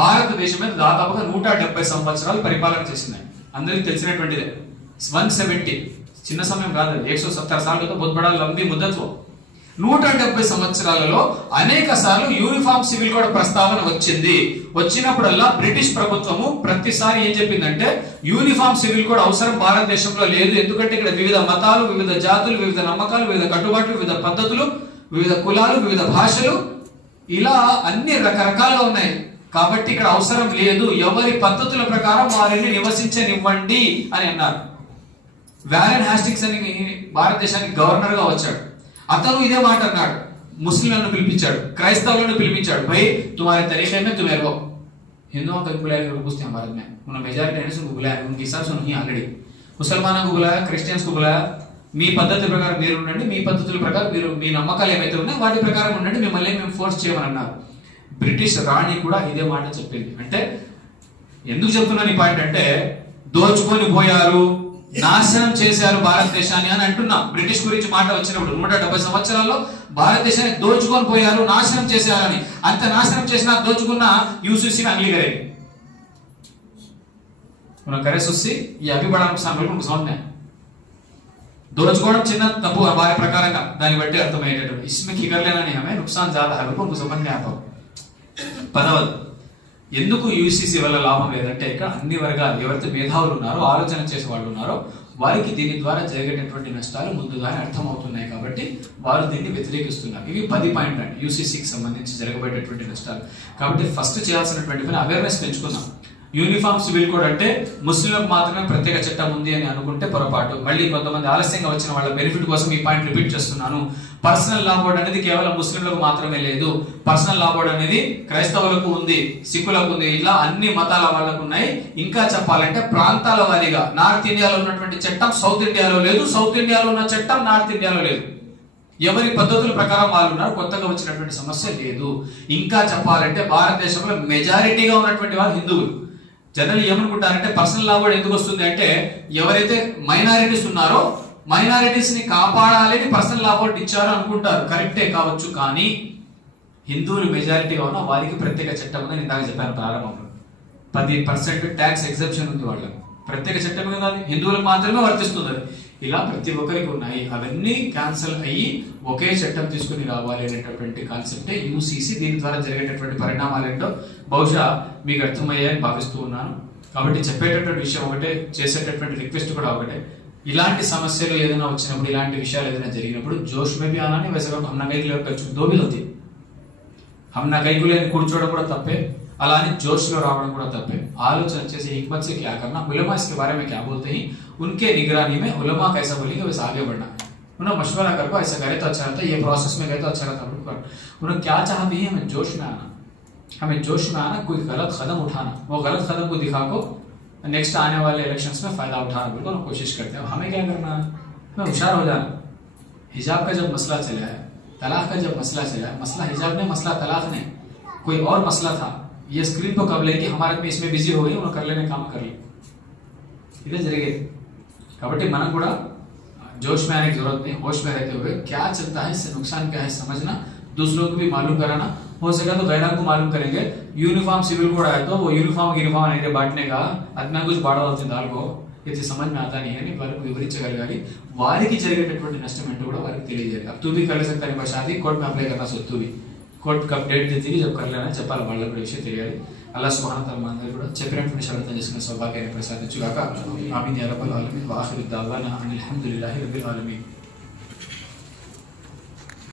భారతదేశం మీద దాదాపుగా 170 సంవత్సరాలు పరిపాలన చేసింది. అందరికీ తెలిసినటువంటిదే. 170 చిన్న సమయం కాదు, 170 साल तो बहुत बड़ा लंबी मुद्दत हो. 170 సంవత్సరాలలో అనేక సార్లు యూనిఫామ్ సివిల్ కోడ్ ప్రస్తావన వచ్చింది. వచ్చినప్పుడల్లా బ్రిటిష్ ప్రభుత్వము ప్రతిసారి ఏం చెప్పిందంటే యూనిఫామ్ సివిల్ కోడ్ అవసరం భారతదేశంలో లేదు. ఎందుకంటే ఇక్కడ వివిధ మతాలు, వివిధ జాతులు, వివిధ నమ్మకాలు, వివిధ కట్టుబాట్లు, వివిధ పద్ధతులు, వివిధ కులాలు, వివిధ భాషలు, ఇలా అన్ని రకరకాలుగా ఉన్నాయి. కాబట్టి ఇక్కడ అవసరం లేదు, ఎవరి పద్ధతుల ప్రకారం వారిని నివసించనివ్వండి అని అన్నారు. వారెన్ హాస్టింగ్స్ అని భారతదేశానికి గవర్నర్ గా వచ్చాడు. అతను ఇదే మాట అన్నాడు. ముస్లింలను పిలిపించాడు, క్రైస్తవులను పిలిపించాడు. भाई तुम्हारे तरीके में तुम्हें वो हिंदुओं को बुलाया, पूछते हैं भारत में उन्होंने मेजॉरिटी ने उनको बुलाया, उनके हिसाब से उन्होंने ऑलरेडी मुसलमानों को बुलाया, क्रिश्चियंस को बुलाया. మీ పద్ధతి ప్రకారం మీరు ఉండండి, మీ పద్ధతుల ప్రకారం మీరు, మీ నమ్మకాలు ఏవైతే ఉన్నాయో వాటి ప్రకారం ఉండండి, మిమ్మల్ని మేము ఫోర్స్ చేయమని అన్నారు. బ్రిటిష్ రాణి కూడా ఇదే మాట చెప్పింది. అంటే ఎందుకు చెప్తున్నాను ఈ పాయింట్ అంటే, దోచుకొని పోయారు, నాశనం చేశారు భారతదేశాన్ని అని అంటున్నాం. బ్రిటిష్ గురించి మాట వచ్చినప్పుడు 170 సంవత్సరాల్లో భారతదేశాన్ని దోచుకొని పోయారు, నాశనం చేశారని. అంత నాశనం చేసిన దోచుకున్న यूसीसी अंगली करेगी, उन्हें करे सुस्सी. ये अभी बड़ा नुकसान बिल्कुल समझ में. దోచుకోవడం చిన్న తప్పు వారి ప్రకారంగా, దాన్ని బట్టి అర్థమయ్యేటట్టు. इसमें खिगर लेना नहीं, हमें नुकसान ज्यादा है, बिल्कुल समझ में आता. 10వది, ఎందుకు యూసీసీ వల్ల లాభం లేదంటే, ఇక్కడ అన్ని వర్గాలు ఎవరైతే మేధావులు ఉన్నారో, ఆలోచన చేసే వాళ్ళు ఉన్నారో, వారికి దీని ద్వారా జరిగేటటువంటి నష్టాలు ముందుగానే అర్థమవుతున్నాయి కాబట్టి వారు దీన్ని వ్యతిరేకిస్తున్నారు. ఇవి 10 పాయింట్లు అండి యూసీసీకి సంబంధించి జరగబడేటటువంటి నష్టాలు. కాబట్టి ఫస్ట్ చేయాల్సినటువంటి పని అవేర్నెస్ పెంచుకుందాం. యూనిఫామ్ సివిల్ కోడ్ అంటే ముస్లింలకు మాత్రమే ప్రత్యేక చట్టం ఉంది అని అనుకుంటే పొరపాటు. మళ్ళీ కొంతమంది ఆలస్యంగా వచ్చిన వాళ్ళ బెనిఫిట్ కోసం ఈ పాయింట్ రిపీట్ చేస్తున్నాను. పర్సనల్ లా బోర్డ్ అనేది కేవలం ముస్లింలకు మాత్రమే లేదు. పర్సనల్ లా బోర్డ్ అనేది క్రైస్తవులకు ఉంది, సిక్కులకు ఉంది, ఇలా అన్ని మతాల వాళ్ళకు ఉన్నాయి. ఇంకా చెప్పాలంటే ప్రాంతాల వారీగా నార్త్ ఇండియాలో ఉన్నటువంటి చట్టం సౌత్ ఇండియాలో లేదు, సౌత్ ఇండియాలో ఉన్న చట్టం నార్త్ ఇండియాలో లేదు. ఎవరి పద్ధతుల ప్రకారం వాళ్ళు ఉన్నారు, కొత్తగా వచ్చినటువంటి సమస్య లేదు. ఇంకా చెప్పాలంటే భారతదేశంలో మెజారిటీగా ఉన్నటువంటి వాళ్ళు హిందువులు. జనరల్ ఏమనుకుంటారంటే పర్సనల్ లా బోర్డ్ ఎందుకు వస్తుంది అంటే ఎవరైతే మైనారిటీస్ ఉన్నారో మైనారిటీస్ ని కాపాడాలని పర్సనల్ లా బోర్డ్ ఇచ్చారు అనుకుంటారు. కరెక్టే కావచ్చు, కానీ హిందువులు మెజారిటీగా ఉన్న వారికి ప్రత్యేక చట్టం ఉందని ఇందాక చెప్పాను ప్రారంభంలో. 10% ట్యాక్స్ ఎగ్జెప్షన్ ఉంది వాళ్ళకి. ప్రత్యేక చట్టం కదా, హిందువులకు మాత్రమే వర్తిస్తుంది. ఇలా ప్రతి ఒక్కరికి ఉన్నాయి. అవన్నీ క్యాన్సల్ అయ్యి ఒకే చట్టం తీసుకుని రావాలి అనేటటువంటి కాన్సెప్టే యూసీసీ. దీని ద్వారా జరిగేటటువంటి పరిణామాలు ఏంటో బహుశా మీకు అర్థమయ్యాయని భావిస్తూ ఉన్నాను. కాబట్టి చెప్పేటటువంటి విషయం ఒకటే, చేసేటటువంటి రిక్వెస్ట్ కూడా ఒకటే. ఇలాంటి సమస్యలు ఏదైనా వచ్చినప్పుడు, ఇలాంటి విషయాలు ఏదైనా జరిగినప్పుడు జోష్ మే భీ ఆనా వైసే హమ్ నా కైకు లేక దో భీ హోతీ. హమ్ నా కైకు లేని కూర్చోవడం కూడా తప్పే, అలా అని జోష్ లో రావడం కూడా తప్పే. ఆలోచన చేసి हिकमत से क्या करना, उलमा इसके बारे में क्या बोलते हैं, उनके निगरानी में उलमा कैसा बोलेंगे वैसे आगे बढ़ना है. उन्हें मशवरा करो, ऐसा करे तो अच्छा रहता है, ये प्रोसेस में गए तो अच्छा रहता है. उन्हें क्या चाहते हैं, हमें जोश में आना, हमें जोश में आना, कोई गलत कदम उठाना, वो गलत कदम को दिखा को नेक्स्ट आने वाले इलेक्शंस में फायदा उठाना बिल्कुल कोशिश करते हैं. हमें क्या करना है, हमें होशियार हो जाना. हिजाब का जब मसला चला है, तलाक का जब मसला चला है, मसला हिजाब ने, मसला तलाक ने, कोई और मसला था. ये स्क्रीन तो कब लेंगे, हमारे में इसमें बिजी हो गई, उन्हें कर लेने काम कर ले. इधर जरिए कबड्डी मन కూడా जोश में आने की जरूरत नहीं, होश में रहते हुए क्या चलता है, इससे नुकसान क्या है समझना, दूसरों को भी मालूम कराना. हो सका तो गैरों को मालूम करेंगे. यूनिफॉर्म सिविल कोड आया तो वो यूनिफॉर्म नहीं बांटने का अदना कुछ बाड़ा होती दाल को ఇది समझ में आता नहीं है. వాళ్ళకు వివరించగలగాలి. వారికి జరిగేటటువంటి నష్టం ఏంటో కూడా వారికి తెలియజేయాలి. अब तू भी कर सकता है शादी, कोर्ट में अप्लाई करना सो तू भी कोर्ट का डेट देती जब कर लेना చెప్పాలి. వాళ్ళకు కూడా విషయం తెలియాలి. అల్లాహ్ సుబ్హానహు వ తఆలా మనందరికీ కూడా చెప్పినటువంటి విషయాలను చేసుకునే సౌభాగ్యాన్ని ప్రసాదించుగాక. ఆమీన్ యా రబ్బల్ ఆలమీన్. వఆఖిరు దఅవానా అనిల్ హమ్దులిల్లాహి రబ్బిల్ ఆలమీన్.